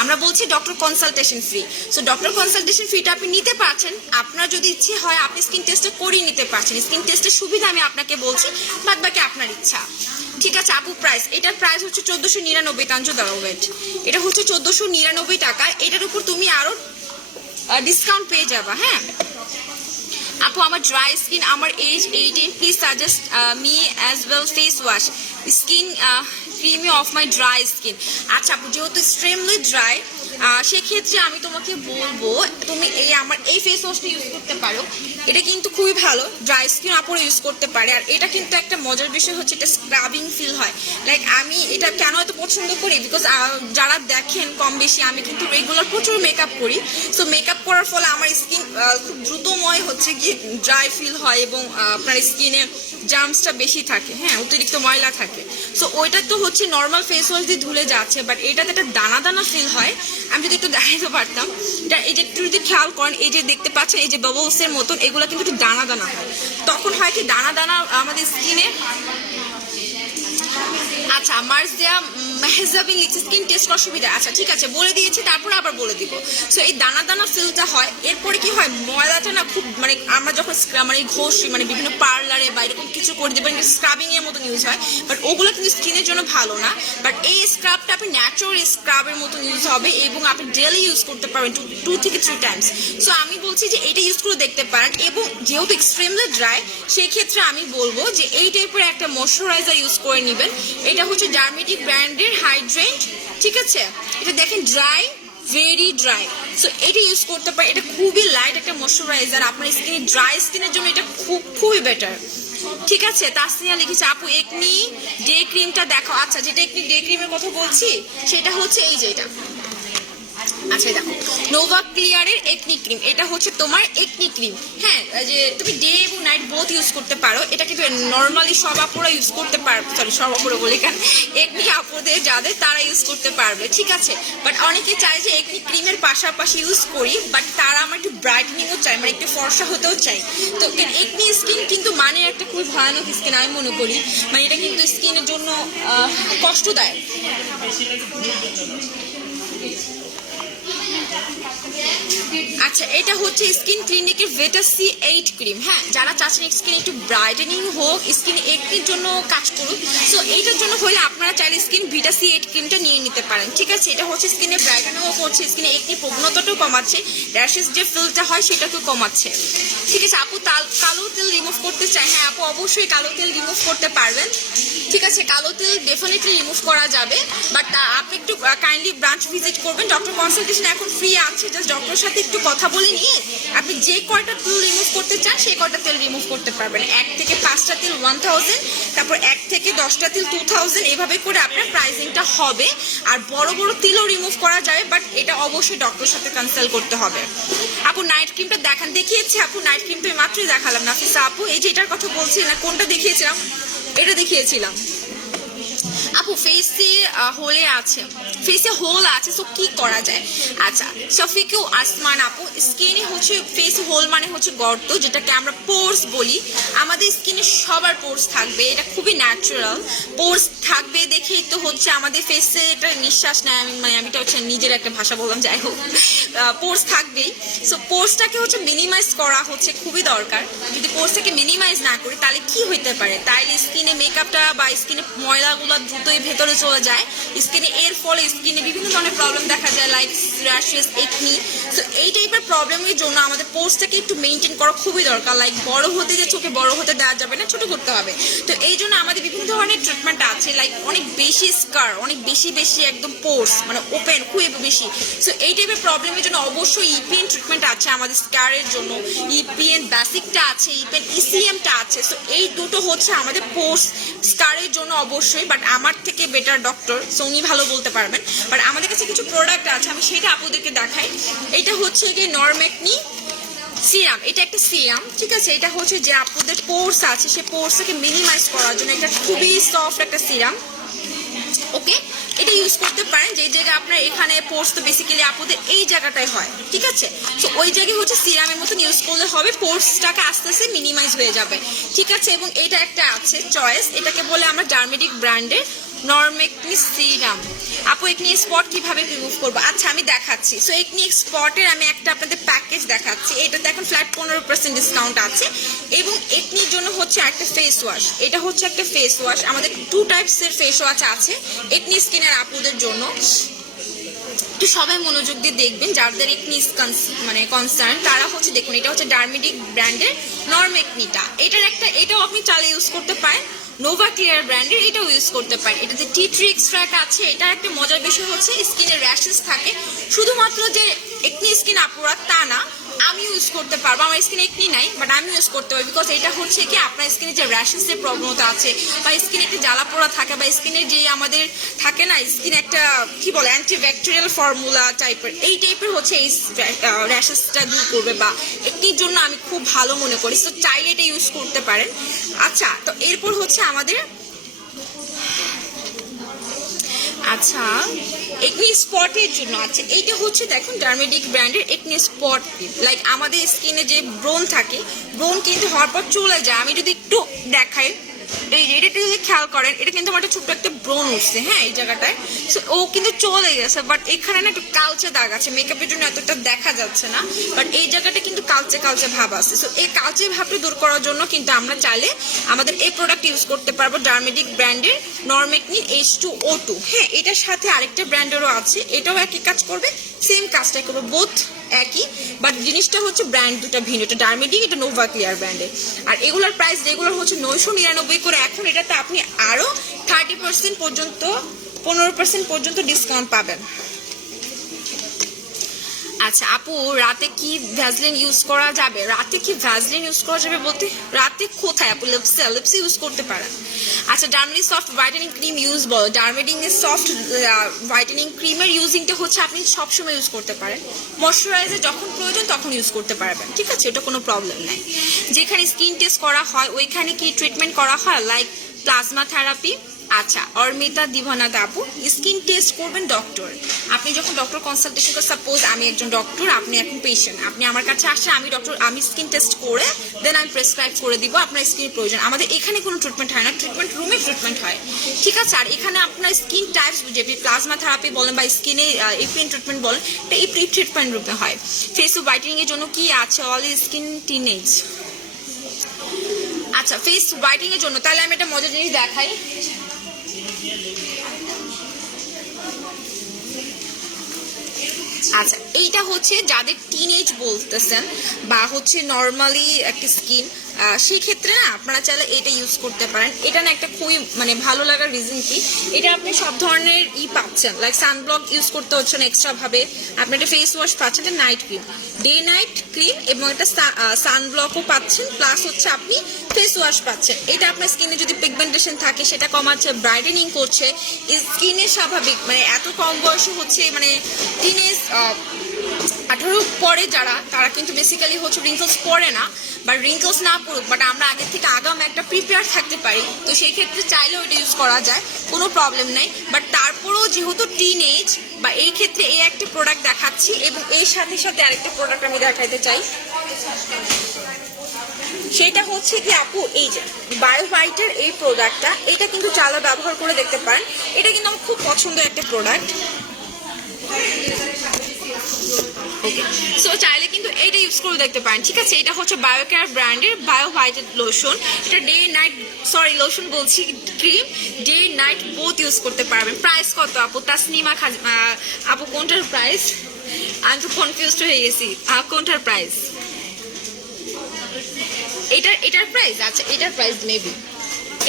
আমরা বলছি doctor consultation free. So doctor consultation ফ্রিটা আপনি নিতে পারছেন, আপনার যদি ইচ্ছে হয় আপনি স্কিন টেস্টটা করিয়ে নিতে পারছেন। স্কিন টেস্টের সুবিধা আমি আপনাকে বলছি, বাদ বাকি আপনার ইচ্ছা, ঠিক আছে। আপু প্রাইস, এটার প্রাইস হচ্ছে 1499, তাঞ্জু দাঁড়াও ওয়েট, এটা হচ্ছে 1499 টাকা। এটার উপর তুমি আরো ডিসকাউন্ট পেয়ে যাবা, হ্যাঁ। আপু আমার ড্রাই স্কিন, আমার age 18, please suggest me as well face wash skin creamy of my dry skin. আচ্ছা আপু, যেহেতু এক্সট্রিমলি ড্রাই, সেক্ষেত্রে আমি তোমাকে বলবো তুমি আমার এই ফেস ওয়াশটা ইউজ করতে পারো। এটা কিন্তু খুবই ভালো, ড্রাই স্কিন আপুরা ইউজ করতে পারে। আর এটা কিন্তু একটা মজার বিষয় হচ্ছে এটা স্ক্রাবিং ফিল হয়। লাইক আমি এটা কেন এত পছন্দ করি, বিকজ যারা দেখেন কম বেশি আমি কিন্তু রেগুলার প্রচুর মেকআপ করি। সো মেকআপ করার ফলে আমার স্কিন খুব দ্রুতময় হচ্ছে গিয়ে ড্রাই ফিল হয় এবং আপনার স্কিনে জার্মসটা বেশি থাকে, হ্যাঁ, অতিরিক্ত ময়লা থাকে। সো ওইটা তো হচ্ছে নর্মাল ফেস ওয়াশ দিয়ে ধুলে যাচ্ছে, বাট এটাতে একটা দানা দানা ফিল হয়। আমি যদি একটু দেখাইতে পারতাম, এটা এই যে একটু যদি খেয়াল করেন, এই যে দেখতে পাচ্ছেন এই যে বাবলসের মতন, এগুলো কিন্তু একটু দানা দানা হয়। তখন হয় কি দানা দানা আমাদের স্কিনে। আচ্ছা মার্জিয়া মেহজাবিন লিখছে স্কিন টেস্ট করার সুবিধা। আচ্ছা ঠিক আছে, বলে দিয়েছি, তারপরে আবার বলে দিব। সো এই দানা দানা ফিলটা হয়, এরপরে কি হয় ময়লাটা না খুব মানে আমরা যখন মানে ঘষি মানে বিভিন্ন পার্লারে বা এরকম কিছু করে দেবেন স্ক্রাবিং এর মতন ইউজ হয়, বাট ওগুলো কিন্তু স্কিনের জন্য ভালো না। বাট এই স্ক্রাবটা আপনি ন্যাচারাল স্ক্রাবের মতন ইউজ হবে এবং আপনি ডেলি ইউজ করতে পারবেন 2 থেকে 3 টাইমস। সো আমি বলছি যে এটা ইউজ করে দেখতে পারেন। এবং যেহেতু এক্সট্রিমলি ড্রাই, সেই ক্ষেত্রে আমি বলবো যে এই টাইপের একটা ময়শ্চারাইজার ইউজ করে নেবেন। এটা হচ্ছে ডার্মেটিক ব্র্যান্ডের হাইড্রেন্ট, ঠিক আছে। এটা দেখেন ড্রাই, ভেরি ড্রাই। সো এটা ইউজ করতে পারে, এটা খুবই লাইট একটা ময়শ্চারাইজার, আপনার স্কিনে ড্রাই স্কিনের জন্য এটা খুবই বেটার, ঠিক আছে। তাসনিয়া লিখেছে আপু একনি ডে ক্রিমটা দেখো। আচ্ছা যেটা একনি ডে ক্রিমের কথা বলছি সেটা হচ্ছে এই যে এটা। আচ্ছা দেখো নোভা ক্লিয়ারের একনি ক্রিম, এটা হচ্ছে তোমার একনি ক্রিম, হ্যাঁ, যে তুমি ডে এবং নাইট বোথ ইউজ করতে পারো। এটা কিন্তু নর্মালি সব আপুরা ইউজ করতে পারবে, সরি সব আপুরা বলে কেন, একনি আপুদের যাদের তারা ইউজ করতে পারবে, ঠিক আছে। বাট অনেকে চায় যে একনি ক্রিমের পাশাপাশি ইউজ করি, বাট তারা আমার একটু ব্রাইটনিংও চাই, মানে একটু ফর্সা হতেও চাই। তো একনি স্কিন কিন্তু মানে একটা খুবই ভয়ানক স্কিন আমি মনে করি, মানে এটা কিন্তু স্কিনের জন্য কষ্টদায়ক। আচ্ছা এটা হচ্ছে স্কিন ক্লিনিকের ভেটা C8 ক্রিম, হ্যাঁ, যারা চাচ্ছেন স্কিন একটু ব্রাইটেনিং হোক, স্কিন একটির জন্য কাজ করুক, সো এইটার জন্য হলে আপনারা চাইলে স্কিন ভিটা C8 ক্রিমটা নিয়ে নিতে পারেন, ঠিক আছে। এটা হচ্ছে স্কিনে ব্রাইটেনিংও করছে, স্কিনে একটি প্রবণতাটাও কমাচ্ছে, র্যাশেস যে ফিলটা হয় সেটাকেও কমাচ্ছে, ঠিক আছে। আপু কালো তেল রিমুভ করতে চাই, হ্যাঁ আপু অবশ্যই কালো তেল রিমুভ করতে পারবেন, ঠিক আছে। কালো তেল ডেফিনেটলি রিমুভ করা যাবে, বাট আপনি একটু কাইন্ডলি ব্রাঞ্চ ভিজিট করবেন। ডক্টর কনসালটেশন এখন ফ্রি আছে, জাস্ট ডক্টরের সাথে একটু কথা বলে নিয়ে আপনি যে কয়টা তেল রিমুভ করতে চান সেই কয়টা তেল রিমুভ করতে পারবেন। 1 থেকে 5টা তেল 1000, তারপর 1 থেকে 10টা তেল 2000, এভাবে করে আপনার প্রাইসিংটা হবে। আর বড় বড় তেলও রিমুভ করা যাবে, বাট এটা অবশ্যই ডক্টরের সাথে কনসাল্ট করতে হবে। আপু নাইট ক্রিমটা দেখিয়েছি, আপু নাইট ক্রিমটা মাত্রই দেখালাম নাফিসা আপু, এই যে এটার কথা বলছি না, কোনটা দেখিয়েছিলাম, এটা দেখিয়েছিলাম আপু। ফেসে হোলে আছে, ফেসে হোল আছে, সো কি করা যায়। আচ্ছা শফিকু আসমান আপু, স্কিনে হচ্ছে ফেস হোল মানে হচ্ছে গর্ত, যেটাকে আমরা পোর্স বলি। আমাদের স্কিনে সবার পোর্স থাকবে, এটা খুবই ন্যাচারাল, পোর্স থাকবে দেখেই তো হচ্ছে আমাদের ফেসে একটা নিঃশ্বাস নেয়, আমি এটা হচ্ছে নিজের একটা ভাষা বললাম, যাই হোক পোর্স থাকবেই। সো পোর্সটাকে হচ্ছে মিনিমাইজ করা হচ্ছে খুবই দরকার। যদি পোর্সটাকে মিনিমাইজ না করি তাহলে কি হইতে পারে, তাইলে স্কিনে মেকআপটা বা স্কিনে ময়লাগুলো দ্রুত দ্রুতই ভেতরে চলে যায় স্কিনে, এর ফলে স্কিনে বিভিন্ন ধরনের প্রবলেম দেখা যায়, লাইক র্যাশেস, একনি। সো এই টাইপের প্রবলেমের জন্য আমাদের পোর্সটাকে একটু মেনটেন করা খুবই দরকার। লাইক বড় হতে যে চোখে বড় হতে দেওয়া যাবে না, ছোট করতে হবে। তো এই জন্য আমাদের বিভিন্ন ধরনের ট্রিটমেন্ট আছে, লাইক অনেক বেশি স্কার, অনেক বেশি একদম পোর্স মানে ওপেন খুবই বেশি। সো এই টাইপের প্রবলেমের জন্য অবশ্যই ইপিএন ট্রিটমেন্ট আছে আমাদের স্কারের জন্য। ইপিএন বেসিকটা আছে, ইপিএন ইসিএমটা আছে। সো এই দুটো হচ্ছে আমাদের পোর্স স্কারের জন্য অবশ্যই, বাট আমার থেকে বেটার ডক্টর, সো উনি ভালো বলতে পারবেন। বাট আমাদের কাছে কিছু প্রোডাক্ট আছে, আমি সেটা আপনাদেরকে দেখাই। এটা হচ্ছে গিয়ে নরমেকনি সিরাম, এটা একটা সিরাম, ঠিক আছে। এটা হচ্ছে যে আপনাদের পোর্স আছে সেই পোর্সটাকে মিনিমাইজ করার জন্য একটা খুবই সফট একটা সিরাম। ওকে, এটা ইউজ করতে পারেন যে জায়গায় আপনার এখানে পোর্স, তো বেসিক্যালি আপনাদের এই জায়গাটায় হয়, ঠিক আছে। তো ওই জায়গায় হচ্ছে সিরামের মতন ইউজ করলে হবে, পোর্সটাকে আস্তে আস্তে মিনিমাইজ হয়ে যাবে, ঠিক আছে। এবং এটা একটা আছে চয়েস, এটাকে বলে আমরা ডার্মেটিক ব্র্যান্ডের নরমেকনি সিরাম। আপু একনি স্পট কিভাবে রিমুভ করবো? আচ্ছা আমি দেখাচ্ছি। সো একনি স্পটের আমি একটা আপনাদের প্যাকেজ দেখাচ্ছি। এটাতে এখন ফ্ল্যাট 15% ডিসকাউন্ট আছে। এবং একনির জন্য হচ্ছে একটা ফেস ওয়াশ, এটা হচ্ছে একটা ফেস ওয়াশ। আমাদের 2 টাইপসের ফেস ওয়াশ আছে একনি স্কিনের আপুদের জন্য। একটু সবাই মনোযোগ দিয়ে দেখবেন, যাদের একনি মানে কনসার্ন তারা হচ্ছে দেখুন, এটা হচ্ছে ডার্মেটিক ব্র্যান্ডের নরমেকনিটা। এটাও আপনি চালে ইউজ করতে পারেন। নোভা ক্লিয়ার ব্র্যান্ডের এটাও ইউজ করতে পারেন। এটাতে টি ট্রি এক্সট্রাক্ট আছে। এটা একটা মজার বিষয় হচ্ছে স্কিনের র্যাশেস থাকে, শুধুমাত্র যে একনি স্কিন আপুরা তা না, আমি ইউজ করতে পারবো। আমার স্কিনে একনি নাই, বাট আমি ইউজ করতে পারবো, বিকজ এটা হচ্ছে কি আপনার স্কিনে যে র্যাশেসের প্রবণতা আছে, বা স্কিনে একটা জ্বালা পোড়া থাকে, বা স্কিনের যে আমাদের থাকে না স্কিনে একটা কি বলে অ্যান্টিব্যাকটেরিয়াল ফর্মুলা টাইপের, এই টাইপের হচ্ছে এই র্যাশেসটা দূর করবে, বা একনির জন্য আমি খুব ভালো মনে করি। তো চাইলে এটা ইউজ করতে পারেন। আচ্ছা, তো এরপর হচ্ছে আমাদের আচ্ছা একনি স্পটের জন্য আছে। এইটা হচ্ছে দেখুন ডার্মেটিক ব্র্যান্ডের একনি স্পট ক্রিম। লাইক আমাদের স্কিনে যে ব্রণ থাকে, ব্রণ কিন্তু হওয়ার পর চলে যায়। আমি যদি একটু দেখাই, এই যে এটা যদি খেয়াল করেন, এটা কিন্তু আমার একটা ছোট্ট একটা ব্রণ উঠছে, হ্যাঁ এই জায়গাটায়। ও কিন্তু চলে গেছে, বাট এখানে না একটু কালচে দাগ আছে, মেকআপের জন্য এতটা দেখা যাচ্ছে না, বাট এই জায়গাটা কিন্তু কালচে কালচে ভাব আছে। সো এই কালচে ভাবটা দূর করার জন্য কিন্তু আমরা চাইলে আমাদের এই প্রোডাক্ট ইউজ করতে পারবো, ডার্মেটিক ব্র্যান্ডের নরমেকনি H2O2। হ্যাঁ, এটার সাথে আরেকটা ব্র্যান্ডেরও আছে, এটাও একই কাজ করবে, সেম কাজটাই করবে, বোথ একই, বাট জিনিসটা হচ্ছে ব্র্যান্ড দুটা ভিন্ন। এটা ডার্মেটিক, এটা নোভা ক্লিয়ার ব্র্যান্ডের। আর এগুলোর প্রাইস রেগুলার হচ্ছে 999 করে, এখন এটাতে আপনি আরো 30% পর্যন্ত 15% পর্যন্ত ডিসকাউন্ট পাবেন। আচ্ছা আপু, রাতে কি ভ্যাসলিন ইউজ করা যাবে? রাতে কি ভ্যাসলিন ইউজ করা যাবে বলতে রাতে কোথায় আপু? লিপসে ইউজ করতে পারেন। আচ্ছা, ডার্মেটিক সফট হোয়াইটেনিং ক্রিম ইউজ বলো। ডার্মেটিং এর সফট হোয়াইটেনিং ক্রিমের ইউজিংটা হচ্ছে আপনি সবসময় ইউজ করতে পারেন, ময়শ্চারাইজার যখন প্রয়োজন তখন ইউজ করতে পারবেন, ঠিক আছে, এটা কোনো প্রবলেম নাই। যেখানে স্কিন টেস্ট করা হয় ওইখানে কি ট্রিটমেন্ট করা হয়, লাইক প্লাজমা থেরাপি? আচ্ছা, অর্মিতা দিভানাথ আপু, স্কিন টেস্ট করবেন ডক্টর। আপনি যখন ডক্টর কনসালটেশন করে, সাপোজ আমি একজন ডক্টর, আপনি এখন পেশেন্ট, আপনি আমার কাছে আসেন, আমি স্কিন টেস্ট করে দেন আমি প্রেসক্রাইব করে দিব আপনার স্কিনের প্রয়োজন। আমাদের এখানে কোনো ট্রিটমেন্ট হয় না, ট্রিটমেন্ট রুমে ট্রিটমেন্ট হয়, ঠিক আছে। আর এখানে আপনার স্কিন টাইপস বুঝে, আপনি প্লাজমা থেরাপি বলেন বা স্কিনে এপিএন ট্রিটমেন্ট বলেন, এটা এই ট্রিটমেন্ট রুমে হয়। ফেস হোয়াইটেনিং এর জন্য কি আছে? All skin teenage. আচ্ছা, ফেস হোয়াইটেনিং এর জন্য তাহলে আমি একটা মজার জিনিস দেখাই। আচ্ছা, এইটা হচ্ছে যাদের টিনেজ বলতেছেন বা হচ্ছে নর্মালি একটা স্কিন, সেই ক্ষেত্রে না আপনারা চাইলে এটা ইউজ করতে পারেন। এটা না একটা খুবই মানে ভালো লাগার রিজন কি, এটা আপনি সব ধরনের পাচ্ছেন, লাইক সানব্লক ইউজ করতে হচ্ছে না এক্সট্রা ভাবে, আপনি একটা ফেস ওয়াশ পাচ্ছেন, একটা night cream, day night cream, এবং একটা সানব্লকও পাচ্ছেন, প্লাস হচ্ছে আপনি ফেস ওয়াশ পাচ্ছেন। এটা আপনার স্কিনে যদি পিগমেন্টেশন থাকে সেটা কমাচ্ছে, ব্রাইটেনিং করছে, স্কিনে স্বাভাবিক মানে এত কম বয়সে হচ্ছে মানে টিনেজ 18 পরে যারা, তারা কিন্তু বেসিক্যালি হচ্ছে রিঙ্কলস পরে না, বা রিঙ্কলস না পড়ুক, বাট আমরা আগে থেকে আগাম একটা প্রিপেয়ার থাকতে পারি, তো সেই ক্ষেত্রে চাইলেও এটা ইউজ করা যায়, কোনো প্রবলেম নেই। বাট তারপরেও যেহেতু টিনেজ, বা এই ক্ষেত্রে এই একটা প্রোডাক্ট দেখাচ্ছি, এবং এর সাথে সাথে আরেকটা প্রোডাক্ট আমি দেখাইতে চাই, সেটা হচ্ছে কি আপু এই যে বায়ো হোয়াইটের এই প্রোডাক্টটা, এটা কিন্তু চালা ব্যবহার করে দেখতে পারেন। এটা কিন্তু আমার খুব পছন্দের একটা প্রোডাক্ট। ওকে, সো চাইলে কিন্তু এইটা ইউজ করে দেখতে পারেন, ঠিক আছে। এটা হচ্ছে বায়োকেয়ার ব্র্যান্ডের বায়ো হোয়াইটেড লোশন। এটা ডে নাইট, সরি লোশন বলছি, cream, day night both use করতে পারবেন। প্রাইস কত আপু? তাসনিমা আপু কোনটার প্রাইস? আমি তো কনফিউজড হয়ে গেছি, কোনটার প্রাইস? এটার প্রাইস, আচ্ছা এটার প্রাইস মেবি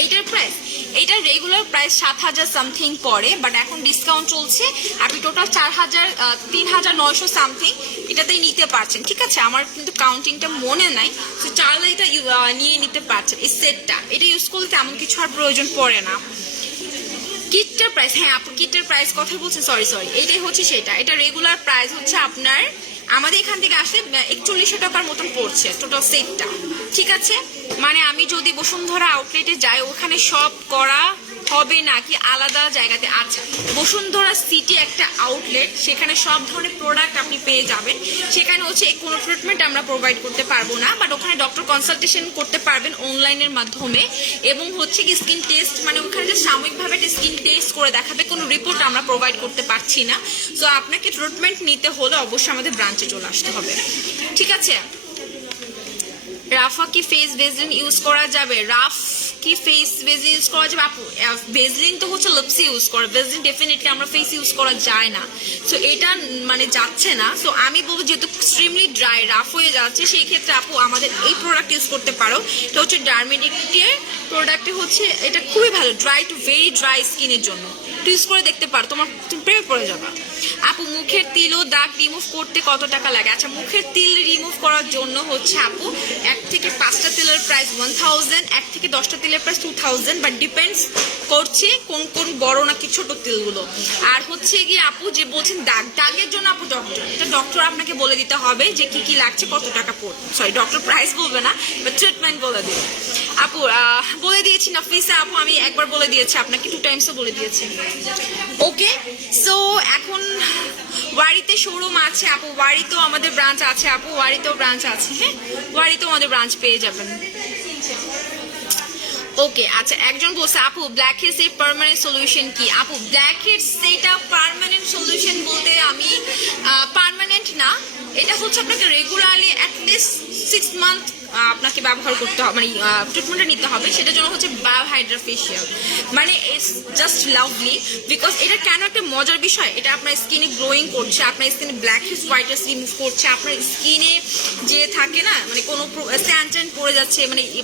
এইটার প্রাইস, এইটার রেগুলার প্রাইস 7,000 সামথিং পড়ে, বাট এখন ডিসকাউন্ট চলছে, আপনি টোটাল 3,900 সামথিং এটাতেই নিতে পারছেন, ঠিক আছে। আমার কিন্তু কাউন্টিংটা মনে নাই, তো চাইলে এটা নিয়ে নিতে পারছেন। এই সেটটা এটা ইউজ করলে তেমন কিছু আর প্রয়োজন পড়ে না। কিটটার প্রাইস, হ্যাঁ আপু কিটটার প্রাইস কথা বলছেন, সরি এটাই হচ্ছে সেটা। এটা রেগুলার প্রাইস হচ্ছে আপনার আমাদের এখান থেকে আসলে 4100 টাকার মতন পড়ছে টোটাল সেটটা, ঠিক আছে। মানে আমি যদি বসুন্ধরা আউটলেটে যাই ওখানে সব করা হবে নাকি আলাদা জায়গাতে? আচ্ছা, বসুন্ধরা সিটি একটা আউটলেট, সেখানে সব ধরনের প্রোডাক্ট আপনি পেয়ে যাবেন। সেখানে হচ্ছে কোনো ট্রিটমেন্ট আমরা প্রোভাইড করতে পারবো না, বাট ওখানে ডক্টর কনসালটেশন করতে পারবেন অনলাইনের মাধ্যমে, এবং হচ্ছে কি স্কিন টেস্ট, মানে ওখানে যে সাময়িকভাবে একটা স্কিন টেস্ট করে দেখাবে, কোনো রিপোর্ট আমরা প্রোভাইড করতে পারছি না। সো আপনাকে ট্রিটমেন্ট নিতে হলে অবশ্যই আমাদের ব্রাঞ্চে চলে আসতে হবে, ঠিক আছে। রাফা কি ফেস ভেজলিন ইউজ করা যাবে? রাফ কি ফেস ভেজলিন ইউজ করা যাবে? আপু ভেজলিন তো হচ্ছে লিপসে ইউজ করে, ভেজলিন ডেফিনেটলি আমরা ফেস ইউজ করা যায় না, সো এটা মানে যাচ্ছে না। সো আমি বলবো যেহেতু এক্সট্রিমলি ড্রাই রাফ হয়ে যাচ্ছে, সেই ক্ষেত্রে আপু আমাদের এই প্রোডাক্ট ইউজ করতে পারো। এটা হচ্ছে ডার্মেডিকের প্রোডাক্টে হচ্ছে, এটা খুবই ভালো ড্রাই টু ভেরি ড্রাই স্কিনের জন্য, ইউজ করে দেখতে পারো, তুমি প্রেমে পড়ে যাবে। আপু মুখের তিল ও দাগ রিমুভ করতে কত টাকা লাগে? আচ্ছা, মুখের তিল রিমুভ করার জন্য হচ্ছে আপু 1 থেকে 5টা তিলের প্রাইস 1000, 1 থেকে 10টা তিলের প্রাইস 2000, বাট ডিপেন্ডস করছে কোন কোন বড় নাকি ছোট তিলগুলো। আর হচ্ছে গিয়ে আপু যে বলছেন দাগের জন্য আপু ডক্টর আপনাকে বলে দিতে হবে যে কি কি লাগছে, কত টাকা পড়বে, সরি ডক্টর প্রাইস বলবে না, বাট ট্রিটমেন্ট বলে দেবে। আপু বলে দিয়েছি নাফিসা আপু, আমি একবার বলে দিয়েছি আপনাকে, 2 টাইমসও বলে দিয়েছি। ওকে, সো এখন ওয়ারিতে শোরুম আছে আপু, ওয়ারিতেও আমাদের ব্রাঞ্চ আছে আপু, ওয়ারিতেও ব্রাঞ্চ আছে, হ্যাঁ ওয়ারিতেও আমাদের ব্রাঞ্চ পেয়ে যাবেন। ওকে, আচ্ছা একজন বলছে আপু ব্ল্যাক হেডস এর পার্মানেন্ট সলিউশন কি? আপু ব্ল্যাক হেডস এটা পার্মানেন্ট সলিউশন বলতে আমি পার্মানেন্ট না, এটা হচ্ছে আপনাকে রেগুলারলি অ্যাটলিস্ট 6 মান্থ আপনাকে ব্যবহার করতে হবে, মানে ট্রিটমেন্টটা নিতে হবে। সেটার জন্য হচ্ছে বায়ো হাইড্রা ফেশিয়াল, মানে ইটস জাস্ট লাভলি, বিকজ এটা কেন একটা মজার বিষয়, এটা আপনার স্কিনে গ্লোয়িং করছে, আপনার স্কিনে blackheads whiteheads remove করছে, আপনার স্কিনে যে থাকে না মানে কোনো স্ট্যান্ড পড়ে যাচ্ছে,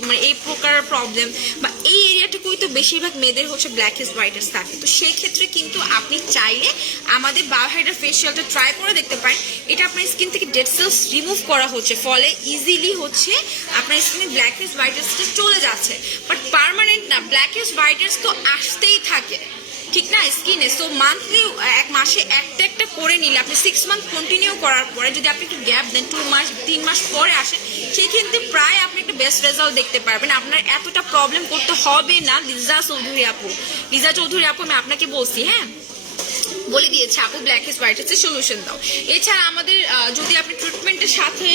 মানে এই প্রকার প্রবলেম বা এই এরিয়াটুকুই তো বেশিরভাগ মেয়েদের হচ্ছে ব্ল্যাক হেডস হোয়াইট হেডস থাকে। তো সেই ক্ষেত্রে কিন্তু আপনি চাইলে আমাদের বায়ো হাইড্রা ফেশিয়ালটা ট্রাই করে দেখতে পারেন। এটা আপনার স্কিন থেকে ডেড সেলস রিমুভ করা হচ্ছে, ফলে ইজিলি হচ্ছে আপনার স্কিনে ব্ল্যাক হেডস হোয়াইট হেডসটা চলে যাচ্ছে, বাট পার্মানেন্ট না, ব্ল্যাক হেডস হোয়াইট হেডস তো আসতেই থাকে, ঠিক না স্কিনে। সো মান্থলি 1 মাসে একটা করে নিলে আপনি 6 মান্থ কন্টিনিউ করার পরে যদি আপনি একটু গ্যাপ দেন, 2 মাস 3 মাস পরে আসেন, সেই ক্ষেত্রে প্রায় আপনি একটা বেস্ট রেজাল্ট দেখতে পারবেন, আপনার এতটা প্রবলেম করতে হবে না। লিজা চৌধুরী আপু আমি আপনাকে বলছি, হ্যাঁ বলে দিয়েছে আপু ব্ল্যাক হেডস হোয়াইট হেডসের সলিউশন দাও। এছাড়া আমাদের যদি আপনি ট্রিটমেন্টের সাথে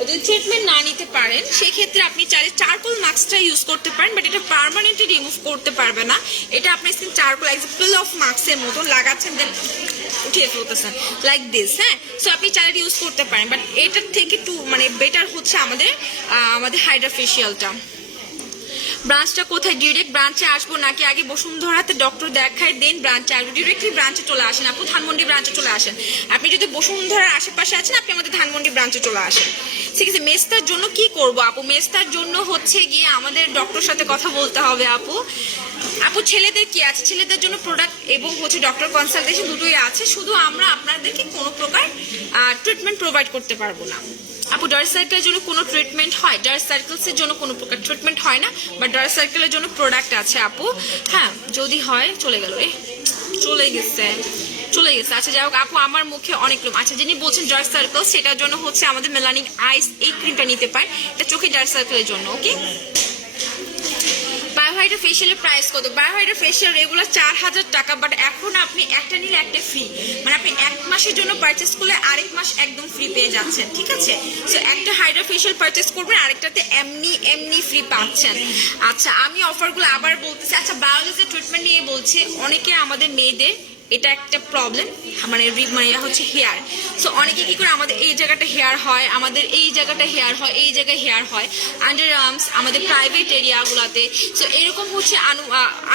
যদি ট্রিটমেন্ট না নিতে পারেন, সেক্ষেত্রে আপনি চাইলে চারকোল মাস্কটা ইউজ করতে পারেন, বাট এটা পার্মানেন্টলি রিমুভ করতে পারবে না। এটা আপনার স্কিন চারকোল এক্সাম্পল অফ মাস্কের মতন লাগাচ্ছেন, দেন উঠিয়ে ফেলতেছেন লাইক দিস, হ্যাঁ। সো আপনি চাইলে ইউজ করতে পারেন, বাট এটার থেকে মানে বেটার হচ্ছে আমাদের হাইড্রা ফেশিয়ালটা। ব্রাঞ্চটা কোথায়? ডিরেক্ট ব্রাঞ্চে আসবো নাকি আগে বসুন্ধরাতে ডক্টর দেখায় দেন ব্রাঞ্চে আসবো? ডিরেক্টলি ব্রাঞ্চে চলে আসেন আপু, ধানমন্ডি ব্রাঞ্চে চলে আসেন। আপনি যদি বসুন্ধরার আশেপাশে আছেন, আপনি আমাদের ধানমন্ডি ব্রাঞ্চে চলে আসেন, ঠিক আছে। মেস্তার জন্য কি করবো আপু? মেস্তার জন্য হচ্ছে গিয়ে আমাদের ডক্টর সাথে কথা বলতে হবে আপু ছেলেদের কি আছে? ছেলেদের জন্য প্রোডাক্ট এবং হচ্ছে ডক্টর কনসালটেশন দুটোই আছে, শুধু আমরা আপনাদেরকে কোনো প্রকার ট্রিটমেন্ট প্রোভাইড করতে পারবো না। আপু ডার্ক সার্কেলের জন্য কোনো ট্রিটমেন্ট হয়? ডার্ক সার্কেলসের জন্য কোনো প্রকার ট্রিটমেন্ট হয় না, বাট ডার্ক সার্কেলের জন্য প্রোডাক্ট আছে আপু, হ্যাঁ যদি হয়। চলে গেছে। আচ্ছা যাই হোক আপু, আমার মুখে অনেক লোম। আচ্ছা যিনি বলছেন ডার্ক সার্কেল, সেটার জন্য হচ্ছে আমাদের মেলানিক আইস এই ক্রিমটা নিতে পারেন, এটা চোখে ডার্ক সার্কেলের জন্য। ওকে, বায়োহাইড্রা ফেশিয়ালের প্রাইস কত? বায়োহাইড্রা ফেশিয়াল রেগুলার 4000 টাকা, বাট এখন আপনি একটা নিলে একটা ফ্রি, মানে আপনি 1 মাসের জন্য পারচেস করলে আরেক মাস একদম ফ্রি পেয়ে যাচ্ছেন, ঠিক আছে। সো একটা হাইড্রা ফেশিয়াল পারচেস করবেন, আরেকটাতে এমনি ফ্রি পাচ্ছেন। আচ্ছা আমি অফারগুলো আবার বলতেছি। আচ্ছা বায়োলজির ট্রিটমেন্ট নিয়ে বলছি, অনেকে আমাদের মেয়েদের এটা একটা প্রবলেম, মানে হচ্ছে হেয়ার। সো অনেকে কি করে আমাদের এই জায়গাটা হেয়ার হয়, আমাদের এই জায়গাটা হেয়ার হয়, এই জায়গায় হেয়ার হয়, আন্ডার আর্মস, আমাদের প্রাইভেট এরিয়াগুলোতে। সো এরকম হচ্ছে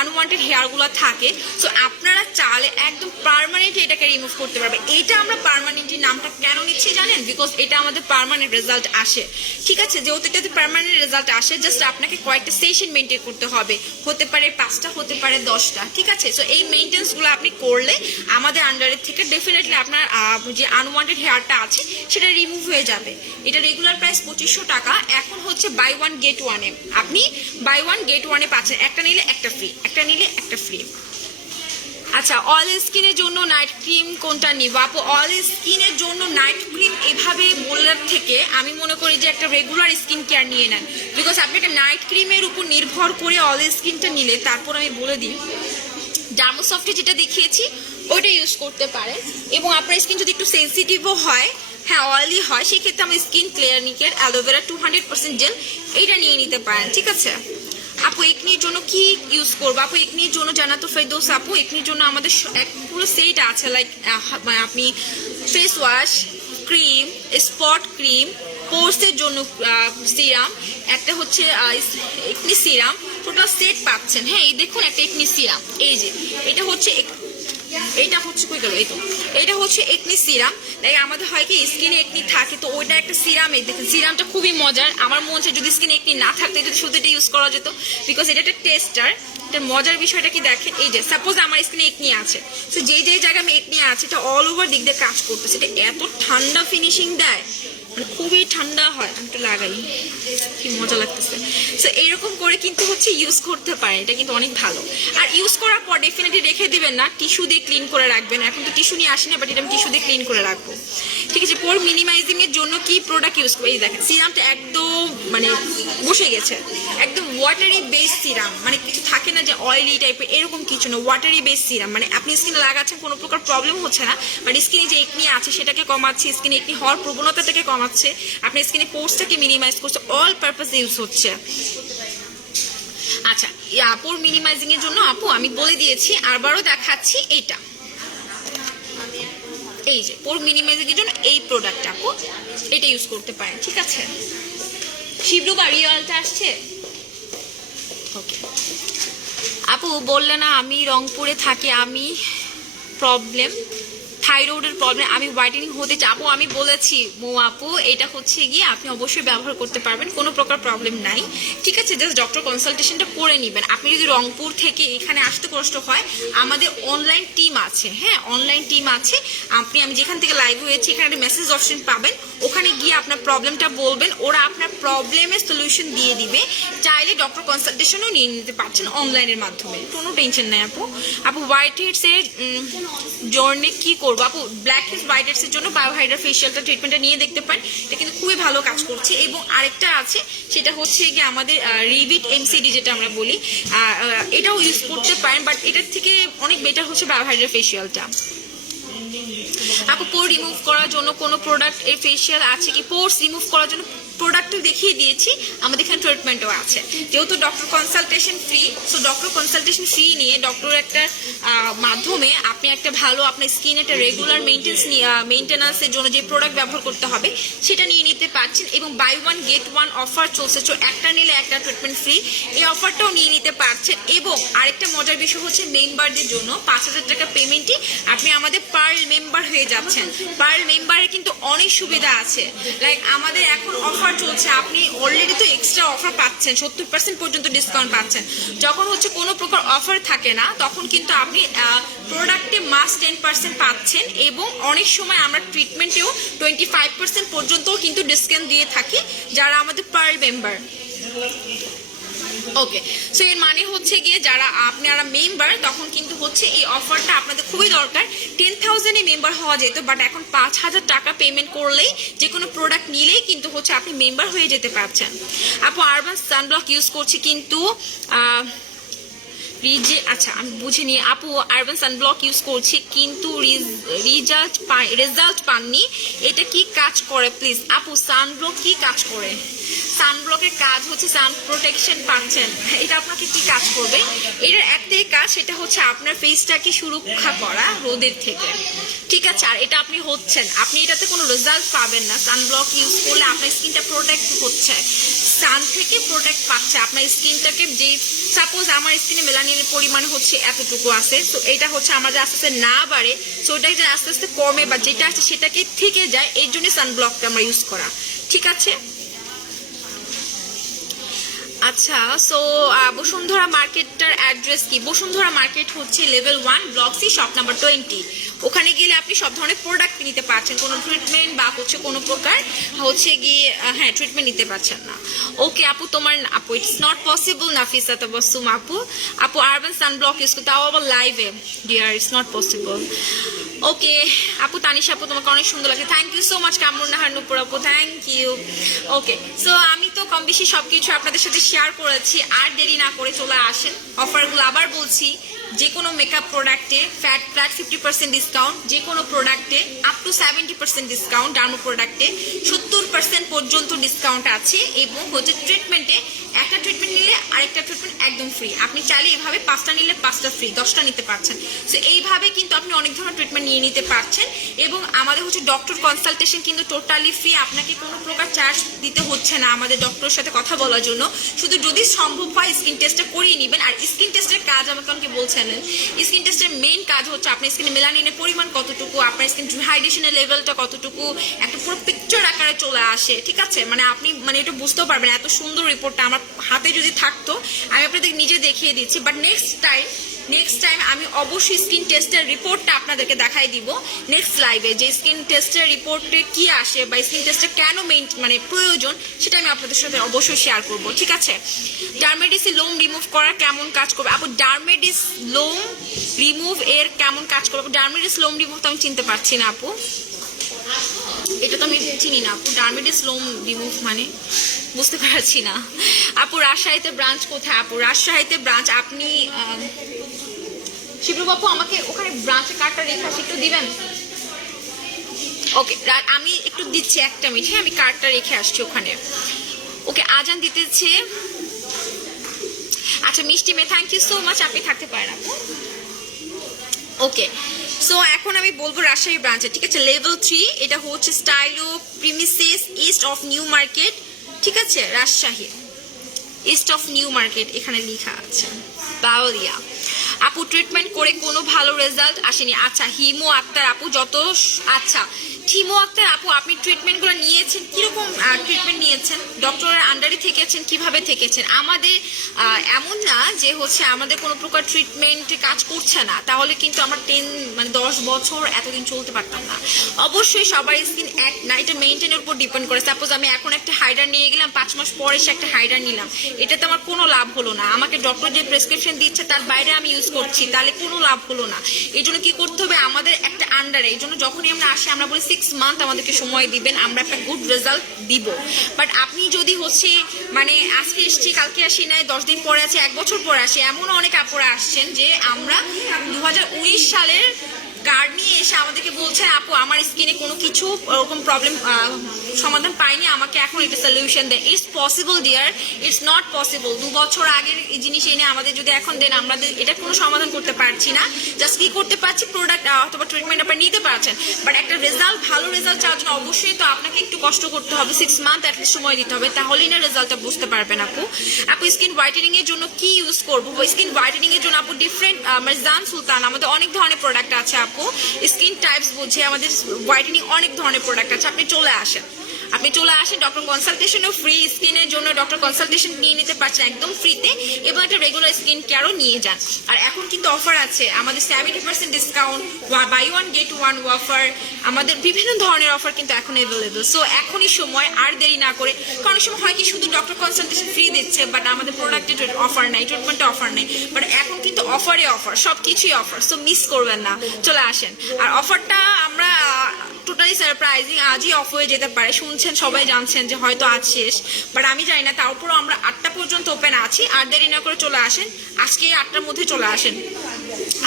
আনওয়ান্টেড হেয়ারগুলো থাকে। সো আপনারা চাইলে একদম পার্মানেন্ট এটাকে রিমুভ করতে পারবে। এইটা আমরা পার্মানেন্টলি নামটা কেন নিচ্ছি জানেন? বিকজ এটা আমাদের পার্মানেন্ট রেজাল্ট আসে, ঠিক আছে? যেহেতু এটাতে পার্মানেন্ট রেজাল্ট আসে, জাস্ট আপনাকে কয়েকটা সেশন মেনটেন করতে হবে, হতে পারে 5টা, হতে পারে 10টা, ঠিক আছে? সো এই মেনটেন্সগুলো আপনি করলে আমাদের আন্ডারের থেকে ডেফিনেটলি আপনার যে আনওয়ান্টেড হেয়ারটা আছে সেটা রিমুভ হয়ে যাবে। এটা রেগুলার প্রাইস 2500 টাকা, এখন হচ্ছে বাই ওয়ান গেট ওয়ানে, আপনি বাই ওয়ান গেট ওয়ানে পাচ্ছেন, একটা নিলে একটা ফ্রি, একটা নিলে একটা ফ্রি। আচ্ছা, অল স্কিনের জন্য নাইট ক্রিম কোনটা নিব আপু? অল স্কিনের জন্য নাইট ক্রিম এভাবে বলার থেকে আমি মনে করি যে একটা রেগুলার স্কিন কেয়ার নিয়ে নেন। বিকজ আপনি একটা নাইট ক্রিমের উপর নির্ভর করে অল স্কিনটা নিলে, তারপর আমি বলে দিই, ডার্মোসফটে যেটা দেখিয়েছি ওইটা ইউজ করতে পারেন। এবং আপনার স্কিন যদি একটু সেন্সিটিভও হয়, হ্যাঁ অয়েলি হয়, সেক্ষেত্রে আমি স্কিন ক্লিয়ারনিকের অ্যালোভেরা 200% জেল এইটা নিয়ে নিতে পারেন, ঠিক আছে? আপু একনির জন্য কি ইউজ করবো? আপু একনির জন্য জানাতো ফেরদৌস আপু, একনির জন্য আমাদের এক পুরো সেট আছে, লাইক আপনি face wash, cream, spot cream, পোর্সের জন্য সিরাম, একটা হচ্ছে একনি সিরাম, টোটাল সেট পাচ্ছেন। হ্যাঁ এই দেখুন একটা একনি সিরাম, এই যে এটা হচ্ছে এইটা হচ্ছে কই গেল, এই তো এটা হচ্ছে একনি সিরাম। তাই আমাদের হয় কি স্কিনে একনি থাকে, তো ওইটা একটা সিরাম, এই দেখেন সিরামটা খুবই মজার। আমার মনে হচ্ছে যদি স্কিনে একনি না থাকতো যদি শুধু এটা ইউজ করা যেত, বিকজ এটা একটা টেস্টার। এটার মজার বিষয়টা কি দেখেন, এই যে সাপোজ আমার স্কিনে একনি আছে, তো যেই জায়গায় আমি একনি আছে এটা অল ওভার দিক দিয়ে কাজ করতেছে, এটা এত ঠান্ডা ফিনিশিং দেয়, মানে খুবই ঠান্ডা হয়। আমি একটু লাগাই, কি মজা লাগতেছে। সো এইরকম করে কিন্তু হচ্ছে ইউজ করতে পারেন, এটা কিন্তু অনেক ভালো। আর ইউজ করার পর ডেফিনেটলি রেখে দিবেন না, টিস্যু দিয়ে ক্লিন করে রাখবেন। এখন তো টিস্যু নিয়ে আসি না, বাট এটা আমি টিস্যু দিয়ে ক্লিন করে রাখবো, ঠিক আছে? পোর মিনিমাইজিং এর জন্য কি প্রোডাক্ট ইউজ করবো? এই দেখেন সিরামটা একদম মানে বসে গেছে, একদম ওয়াটারি বেস সিরাম, মানে কিছু থাকে না যে অয়েলি টাইপের, এরকম কিছু না, ওয়াটারি বেস সিরাম। মানে আপনি স্কিনে লাগাচ্ছেন, কোনো প্রকার প্রবলেম হচ্ছে না, বাট স্কিনে যে একনি আছে সেটাকে কমাচ্ছে, স্কিনে একনি হওয়ার প্রবণতাটাকে কমাচ্ছে, আপনার স্কিনে পোর্সটাকে মিনিমাইজ করছে, অল পারপাস ইউজ হচ্ছে। আচ্ছা, পোর মিনিমাইজিং এর জন্য আপু আমি বলে দিয়েছি, আবারও দেখাচ্ছি, এইটা এই যে পোর মিনিমাইজিং এর জন্য এই প্রোডাক্ট আপু এটা ইউজ করতে পারেন, ঠিক আছে? শিবলু বা রিয়ালটা আসছে, ওকে। আপু বললে না আমি রংপুরে থাকি, আমি প্রবলেম থাইরয়েডের প্রবলেম, আমি হোয়াইটেনিং হতে চাই। আপু আমি বলেছি মো আপু, এটা হচ্ছে গিয়ে আপনি অবশ্যই ব্যবহার করতে পারবেন, কোনো প্রকার প্রবলেম নাই, ঠিক আছে? জাস্ট ডক্টর কনসালটেশনটা করে নেবেন। আপনি যদি রংপুর থেকে এখানে আসতে কষ্ট হয়, আমাদের অনলাইন টিম আছে, হ্যাঁ অনলাইন টিম আছে। আমি যেখান থেকে লাইভ হয়েছি এখানে একটা মেসেজ অপশন পাবেন, ওখানে গিয়ে আপনার প্রবলেমটা বলবেন, ওরা আপনার প্রবলেমের সলিউশন দিয়ে দিবে। চাইলে ডক্টর কনসালটেশনও নিয়ে নিতে পারছেন অনলাইনের মাধ্যমে, কোনো টেনশন নেই আপু। আপু হোয়াইট হেডসের জন্য কি করবো? আপু ব্ল্যাক হেডস হোয়াইট হেডসের জন্য বায়োহাইড্রা ফেশিয়ালটা ট্রিটমেন্টটা নিয়ে দেখতে পারেন, এটা কিন্তু খুবই ভালো কাজ করছে। এবং আরেকটা আছে, সেটা হচ্ছে গিয়ে আমাদের রিভিট এমসিডি যেটা আমরা বলি, এটাও ইউজ করতে পারেন, বাট এটার থেকে অনেক বেটার হচ্ছে বায়োহাইড্রা ফেশিয়ালটা। আপু পোর রিমুভ করার জন্য কোনো প্রোডাক্ট এর ফেশিয়াল আছে কি? পোর্স রিমুভ করার জন্য প্রোডাক্টও দেখিয়ে দিয়েছি, আমাদের এখানে ট্রিটমেন্টও আছে। যেহেতু doctor consultation free, so doctor consultation free নিয়ে ডক্টর একটা মাধ্যমে আপনি একটা ভালো আপনার স্কিন একটা রেগুলার মেনটেন্যান্সের জন্য যে প্রোডাক্ট ব্যবহার করতে হবে সেটা নিয়ে নিতে পারছেন। এবং buy one get one offer চলছে, সো একটা নিলে একটা ট্রিটমেন্ট ফ্রি, এই অফারটাও নিয়ে নিতে পারছেন। এবং আরেকটা মজার বিষয় হচ্ছে মেম্বারদের জন্য 5000 টাকা পেমেন্টই আপনি আমাদের পার্ল মেম্বার হয়ে যাচ্ছেন। পার্ল মেম্বারের কিন্তু অনেক সুবিধা আছে, লাইক আমাদের এখন অফার চলছে, আপনি অলরেডি তো এক্সট্রা অফার পাচ্ছেন, 70% পর্যন্ত ডিসকাউন্ট পাচ্ছেন। যখন হচ্ছে কোনো প্রকার অফার থাকে না তখন কিন্তু আপনি প্রোডাক্টে মাস 10% পাচ্ছেন। এবং অনেক সময় আমরা ট্রিটমেন্টেও 25% পর্যন্তও কিন্তু ডিসকাউন্ট দিয়ে থাকি যারা আমাদের পার্ল মেম্বার। ওকে, সো এর মানে হচ্ছে গিয়ে যারা আপনারা মেম্বার, তখন কিন্তু হচ্ছে এই অফারটা আপনাদের খুবই দরকার। 10,000 এ মেম্বার হওয়া যেত, বাট এখন 5,000 টাকা পেমেন্ট করলেই যে কোনো প্রোডাক্ট নিলেই কিন্তু হচ্ছে আপনি মেম্বার হয়ে যেতে পারছেন। আপু আরবান সানব্লক ইউজ করছি কিন্তু আচ্ছা আমি বুঝিনি আপু, আরবান সানব্লক ইউজ করছি কিন্তু রেজাল্ট পাননি, এটা কি কাজ করে প্লিজ? আপু সানব্লক কি কাজ করে? সানব্লকের কাজ হচ্ছে সান প্রোটেকশন পাচ্ছেন, এটা আপনাকে কি কাজ করবে? এটার একটাই কাজ, সেটা হচ্ছে আপনার ফেসটাকে সুরক্ষা করা রোদের থেকে, ঠিক আছে? আর এটা আপনি হচ্ছেন, আপনি এটাতে কোনো রেজাল্ট পাবেন না। সানব্লক ইউজ করলে আপনার স্কিনটা প্রোটেক্ট হচ্ছে, সান থেকে প্রোটেক্ট পাচ্ছে আপনার স্কিনটাকে। যে সাপোজ আমার স্কিনে মেলানিনের পরিমাণ হচ্ছে এতটুকু আছে, তো এটা হচ্ছে আমার যে আস্তে আস্তে না বাড়ে, সো ওটাকে যে আস্তে আস্তে কমে বা যেটা আছে সেটাকে থেকে যায়, এই জন্য সানব্লকটা আমরা ইউজ করা, ঠিক আছে? আচ্ছা, সো বসুন্ধরা মার্কেটটার অ্যাড্রেস কি? বসুন্ধরা মার্কেট হচ্ছে level 1 block C shop number 20। ওখানে গেলে আপনি সব ধরনের প্রোডাক্ট নিতে পারছেন, কোনো ট্রিটমেন্ট বা হচ্ছে কোনো প্রকার হচ্ছে গিয়ে হ্যাঁ ট্রিটমেন্ট নিতে পারছেন না। ওকে আপু, তোমার আপু it's not possible Nafisa Tabassum আপু, আপু আরবান সানব্লক ইউজ করতে, তাও আবার লাইভে, dear it's not possible. Okay আপু তানিশা আপু, তোমাকে অনেক সুন্দর লাগছে, thank you so much. Kamrun Nahar Nupur আপু, থ্যাংক ইউ। ওকে, সো আমি তো কম বেশি সবকিছু আপনাদের সাথে শেয়ার করেছি, আর দেরি না করে চলে আসেন। অফারগুলো আবার বলছি, যে কোনো মেকআপ প্রোডাক্টে ফ্ল্যাট 50% ডিসকাউন্ট, যে কোনো প্রোডাক্টে আপ টু 70% ডিসকাউন্ট, ডার্মো প্রোডাক্টে 70% পর্যন্ত ডিসকাউন্ট আছে, এবং হচ্ছে ট্রিটমেন্টে একটা ট্রিটমেন্ট নিলে আরেকটা ট্রিটমেন্ট একদম ফ্রি। আপনি চাইলে এইভাবে 5টা নিলে 5টা ফ্রি, 10টা নিতে পারছেন। সো এইভাবে কিন্তু আপনি অনেক ধরনের ট্রিটমেন্ট নিয়ে নিতে পারছেন, এবং আমাদের হচ্ছে ডক্টর কনসালটেশন কিন্তু টোটালি ফ্রি, আপনাকে কোনো প্রকার চার্জ দিতে হচ্ছে না আমাদের ডক্টরের সাথে কথা বলার জন্য। শুধু যদি সম্ভব হয় স্কিন টেস্টটা করিয়ে নেবেন। আর স্কিন টেস্টের কাজ আমাকে অনেকে বলছেন, স্কিন টেস্টের মেইন কাজ হচ্ছে আপনার স্কিনে মেলানিনের পরিমাণ কতটুকু, আপনার স্কিন হাইড্রেশনের লেভেলটা কতটুকু, একটা পুরো পিকচার আকারে চলে আসে, ঠিক আছে? মানে আপনি মানে এটা বুঝতেও পারবেন, এত সুন্দর রিপোর্টটা আমার হাতে যদি থাকতো আমি আপনাদের নিজে দেখিয়ে দিচ্ছি। বাট নেক্সট টাইম আমি অবশ্যই স্কিন টেস্টের রিপোর্টটা আপনাদেরকে দেখাই দিব নেক্সট লাইভে, যে স্কিন টেস্টের রিপোর্টে কি আসে বা স্কিন টেস্টে কেন মানে প্রয়োজন, সেটা আমি আপনাদের সাথে অবশ্যই শেয়ার করব, ঠিক আছে? ডার্মেডিস লোম রিমুভ করার কেমন কাজ করবে আপু? ডার্মেডিস লোম রিমুভ এর কেমন কাজ করবে? ডার্মেডিস লোম রিমুভ তো আমি চিনতে পারছি না আপু, এটা তো আমি চিনি না আপু। ডার্মেডিস লোম রিমুভ মানে বুঝতে পারছি না আপু। রাজশাহীতে ব্রাঞ্চ কোথায় আপু? রাজশাহীতে ব্রাঞ্চ আপনি শিবলু বাপু আমাকে ওখানে ব্রাঞ্চে কার্ডটা রেখে আসি, একটু দিবেন? ওকে, আমি একটু দিচ্ছি, 1 মিনিট, হ্যাঁ আমি কার্ডটা রেখে আসছি ওখানে। ওকে, আজান দিতেছে। আচ্ছা মিষ্টি মেয়ে, থ্যাংক ইউ সো মাচ, আপনি থাকতে পারেন আপু। ওকে, সো এখন আমি বলবো রাজশাহী ব্রাঞ্চে, ঠিক আছে? লেভেল 3, এটা হচ্ছে Stylo premises east of new market, ঠিক আছে? Rajshahi east of new market এখানে লেখা আছে। বাউলিয়া আপু, ট্রিটমেন্ট করে কোনো ভালো রেজাল্ট আসেনি? আচ্ছা হিমু আক্তার আপু, আচ্ছা হিমু আক্তার আপু, আপনি ট্রিটমেন্টগুলো নিয়েছেন, কিরকম ট্রিটমেন্ট নিয়েছেন? ডক্টরের আন্ডারে থেকেছেন, কিভাবে থেকেছেন? আমাদের এমন না যে হচ্ছে আমাদের কোনো প্রকার ট্রিটমেন্টে কাজ করছে না, তাহলে কিন্তু আমার 10 বছর এতদিন চলতে পারতাম না। অবশ্যই সবার স্কিন এক না, এটা মেইনটেনের উপর ডিপেন্ড করে। সাপোজ আমি এখন একটা হাইডার নিয়ে গেলাম, 5 মাস পরে এসে একটা হাইডার নিলাম, এটাতে আমার কোনো লাভ হলো না। আমাকে ডক্টর যে প্রেসক্রিপশন দিচ্ছে তার বাইরে আমি ইউজ করছি, তাহলে কোনো লাভ হলো না। এই জন্য কি করতে হবে, আমাদের একটা আন্ডারে, এই জন্য যখনই আমরা আসি আমরা বলি 6 মান্থ আমাদেরকে সময় দিবেন, আমরা একটা গুড রেজাল্ট দিব। বাট আপনি যদি হচ্ছে মানে আজকে এসছি কালকে আসি নাই, 10 দিন পরে আছি, 1 বছর পরে আসি, এমনও অনেক আপুরা আসছেন যে আমরা 2019 সালের কার্ড নিয়ে এসে আমাদেরকে বলছেন আপু আমার স্কিনে কোনো কিছু ওরকম প্রবলেম সমাধান পাইনি, আমাকে এখন এটা সলিউশন দেন। It's possible dear, it's not possible. 2 বছর আগের এই জিনিস এনে আমাদের যদি এখন দেন, আমাদের এটা কোনো সমাধান করতে পারছি না। জাস্ট কি করতে পারছি, প্রোডাক্ট অথবা ট্রিটমেন্ট আপনারা নিতে পারছেন, বাট একটা রেজাল্ট, ভালো রেজাল্ট চাওয়ার জন্য অবশ্যই তো আপনাকে একটু কষ্ট করতে হবে, 6 মান্থ অ্যাটলিস্ট সময় দিতে হবে, তাহলেই না রেজাল্টটা বুঝতে পারবেন আপু। আপু স্কিন হোয়াইটেনিং এর জন্য কি ইউজ করবো? স্কিন হোয়াইটেনিং এর জন্য আপু ডিফারেন্ট জান সুলতান আমাদের অনেক ধরনের প্রোডাক্ট আছে আপু, স্কিন টাইপস বুঝে আমাদের হোয়াইটেনিং অনেক ধরনের প্রোডাক্ট আছে। আপনি চলে আসেন, ডক্টর কনসালটেশনও ফ্রি, স্কিনের জন্য ডক্টর কনসালটেশন নিয়ে নিতে পারছেন একদম ফ্রিতে, এবং একটা রেগুলার স্কিন কেয়ারও নিয়ে যান। আর এখন কিন্তু অফার আছে আমাদের 70% ডিসকাউন্ট, বাই 1 গেট 1 অফার, আমাদের বিভিন্ন ধরনের অফার কিন্তু এখন অ্যাভেলেবল। সো এখনই সময়, আর দেরি না করে, কারণ সময় হয় কি শুধু ডক্টর কনসালটেশন ফ্রি দিচ্ছে বাট আমাদের প্রোডাক্টের অফার নাই, ট্রিটমেন্টে অফার নেই, বাট এখন কিন্তু অফারে অফার, সব কিছুই অফার। সো মিস করবেন না, চলে আসেন। আর অফারটা আমরা টোটালি সারপ্রাইজিং, আজই অফ হয়ে যেতে পারে, শুনছেন সবাই জানছেন যে হয়তো আজ শেষ, বাট আমি জানি না। তারপরও আমরা 8টা পর্যন্ত ওপেন আছি, আর দেরি না করে চলে আসেন, আজকে 8টার মধ্যে চলে আসেন।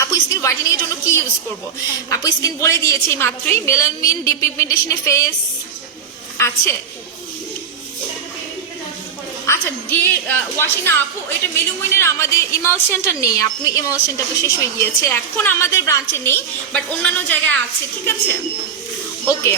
আপু স্কিন হোয়াইটেনিং এর জন্য কি ইউজ করব? আপু স্কিন বলে দিয়েছি মাত্রই, মেলানিন ডিপিগমেন্টেশনে ফেস আছে। আচ্ছা দিয়ে ওয়াশিনা আপু, এটা মেলুমিনের আমাদের ইমালশনটা নেই, আপনি ইমালশনটা তো শেষ হয়ে গিয়েছে, এখন আমাদের ব্রাঞ্চে নেই, বাট অন্যান্য জায়গায় আছে, ঠিক আছে। ওকে,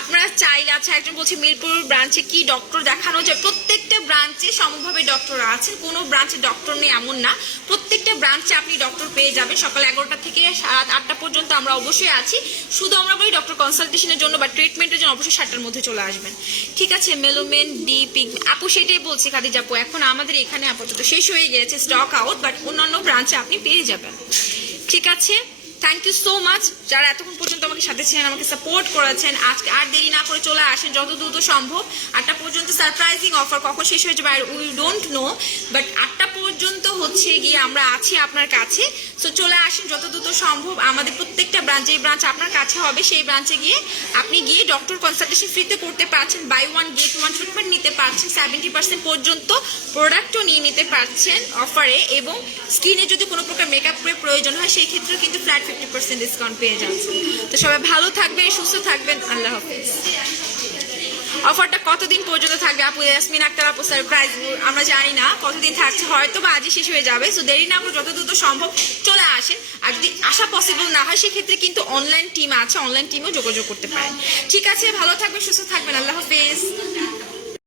আপনারা চাইলে, আচ্ছা একজন বলছে মিরপুর ব্রাঞ্চে কি ডক্টর দেখানো যায়, প্রত্যেকটা ব্রাঞ্চে সমভাবে ডক্টর আছেন, কোনো ব্রাঞ্চে ডক্টর নেই এমন না, প্রত্যেকটা ব্রাঞ্চে আপনি ডক্টর পেয়ে যাবেন। সকাল 11টা থেকে রাত 8টা পর্যন্ত আমরা অবশ্যই আছি। শুধু আমরা বলি ডক্টর কনসালটেশনের জন্য বা ট্রিটমেন্টের জন্য অবশ্যই 7টার মধ্যে চলে আসবেন, ঠিক আছে। মেলোমেন ডি পিগ আপু, সেটাই বলছি খাদিজা আপু, এখন আমাদের এখানে আপাতত শেষ হয়ে গেছে, স্টক আউট, বাট অন্যান্য ব্রাঞ্চে আপনি পেয়ে যাবেন, ঠিক আছে। থ্যাংক ইউ সো মাচ যারা এতক্ষণ পর্যন্ত আমাকে সাথে ছিলেন, আমাকে সাপোর্ট করেছেন। আজকে আর দেরি না করে চলে আসেন যত দ্রুত সম্ভব। 8টা পর্যন্ত সারপ্রাইজিং অফার, কখন শেষ হয়ে যাবে উই ডোন্ট নো, বাট 8টা পর্যন্ত হচ্ছে গিয়ে আমরা আছি আপনার কাছে। সো চলে আসেন যত দ্রুত সম্ভব। আমাদের প্রত্যেকটা ব্রাঞ্চ, যে ব্রাঞ্চ আপনার কাছে হবে সেই ব্রাঞ্চে গিয়ে আপনি গিয়ে ডক্টর কনসালটেশন ফ্রিতে করতে পারছেন, buy one get one treatment নিতে পারছেন, 70% পর্যন্ত প্রোডাক্টও নিয়ে নিতে পারছেন অফারে, এবং স্কিনে যদি কোনো প্রকার মেকআপের প্রয়োজন হয় সেই ক্ষেত্রেও কিন্তু ফ্ল্যাট 50% ডিসকাউন্ট পেয়ে যাচ্ছে। তো সবাই ভালো থাকবেন, সুস্থ থাকবেন, আল্লাহ হাফেজ। অফারটা কতদিন পর্যন্ত থাকবে আপু? ইয়াসমিন আক্তার আপু, সারপ্রাইজ আমরা জানি না কতদিন থাকছে, হয়তো বা আজই শেষ হয়ে যাবে। সো দেরি না করে যত দ্রুত সম্ভব চলে আসেন। আর যদি আসা পসিবল না হয় সেক্ষেত্রে কিন্তু অনলাইন টিম আছে, অনলাইন টিমেও যোগাযোগ করতে পারেন, ঠিক আছে। ভালো থাকবেন, সুস্থ থাকবেন, আল্লাহ হাফেজ।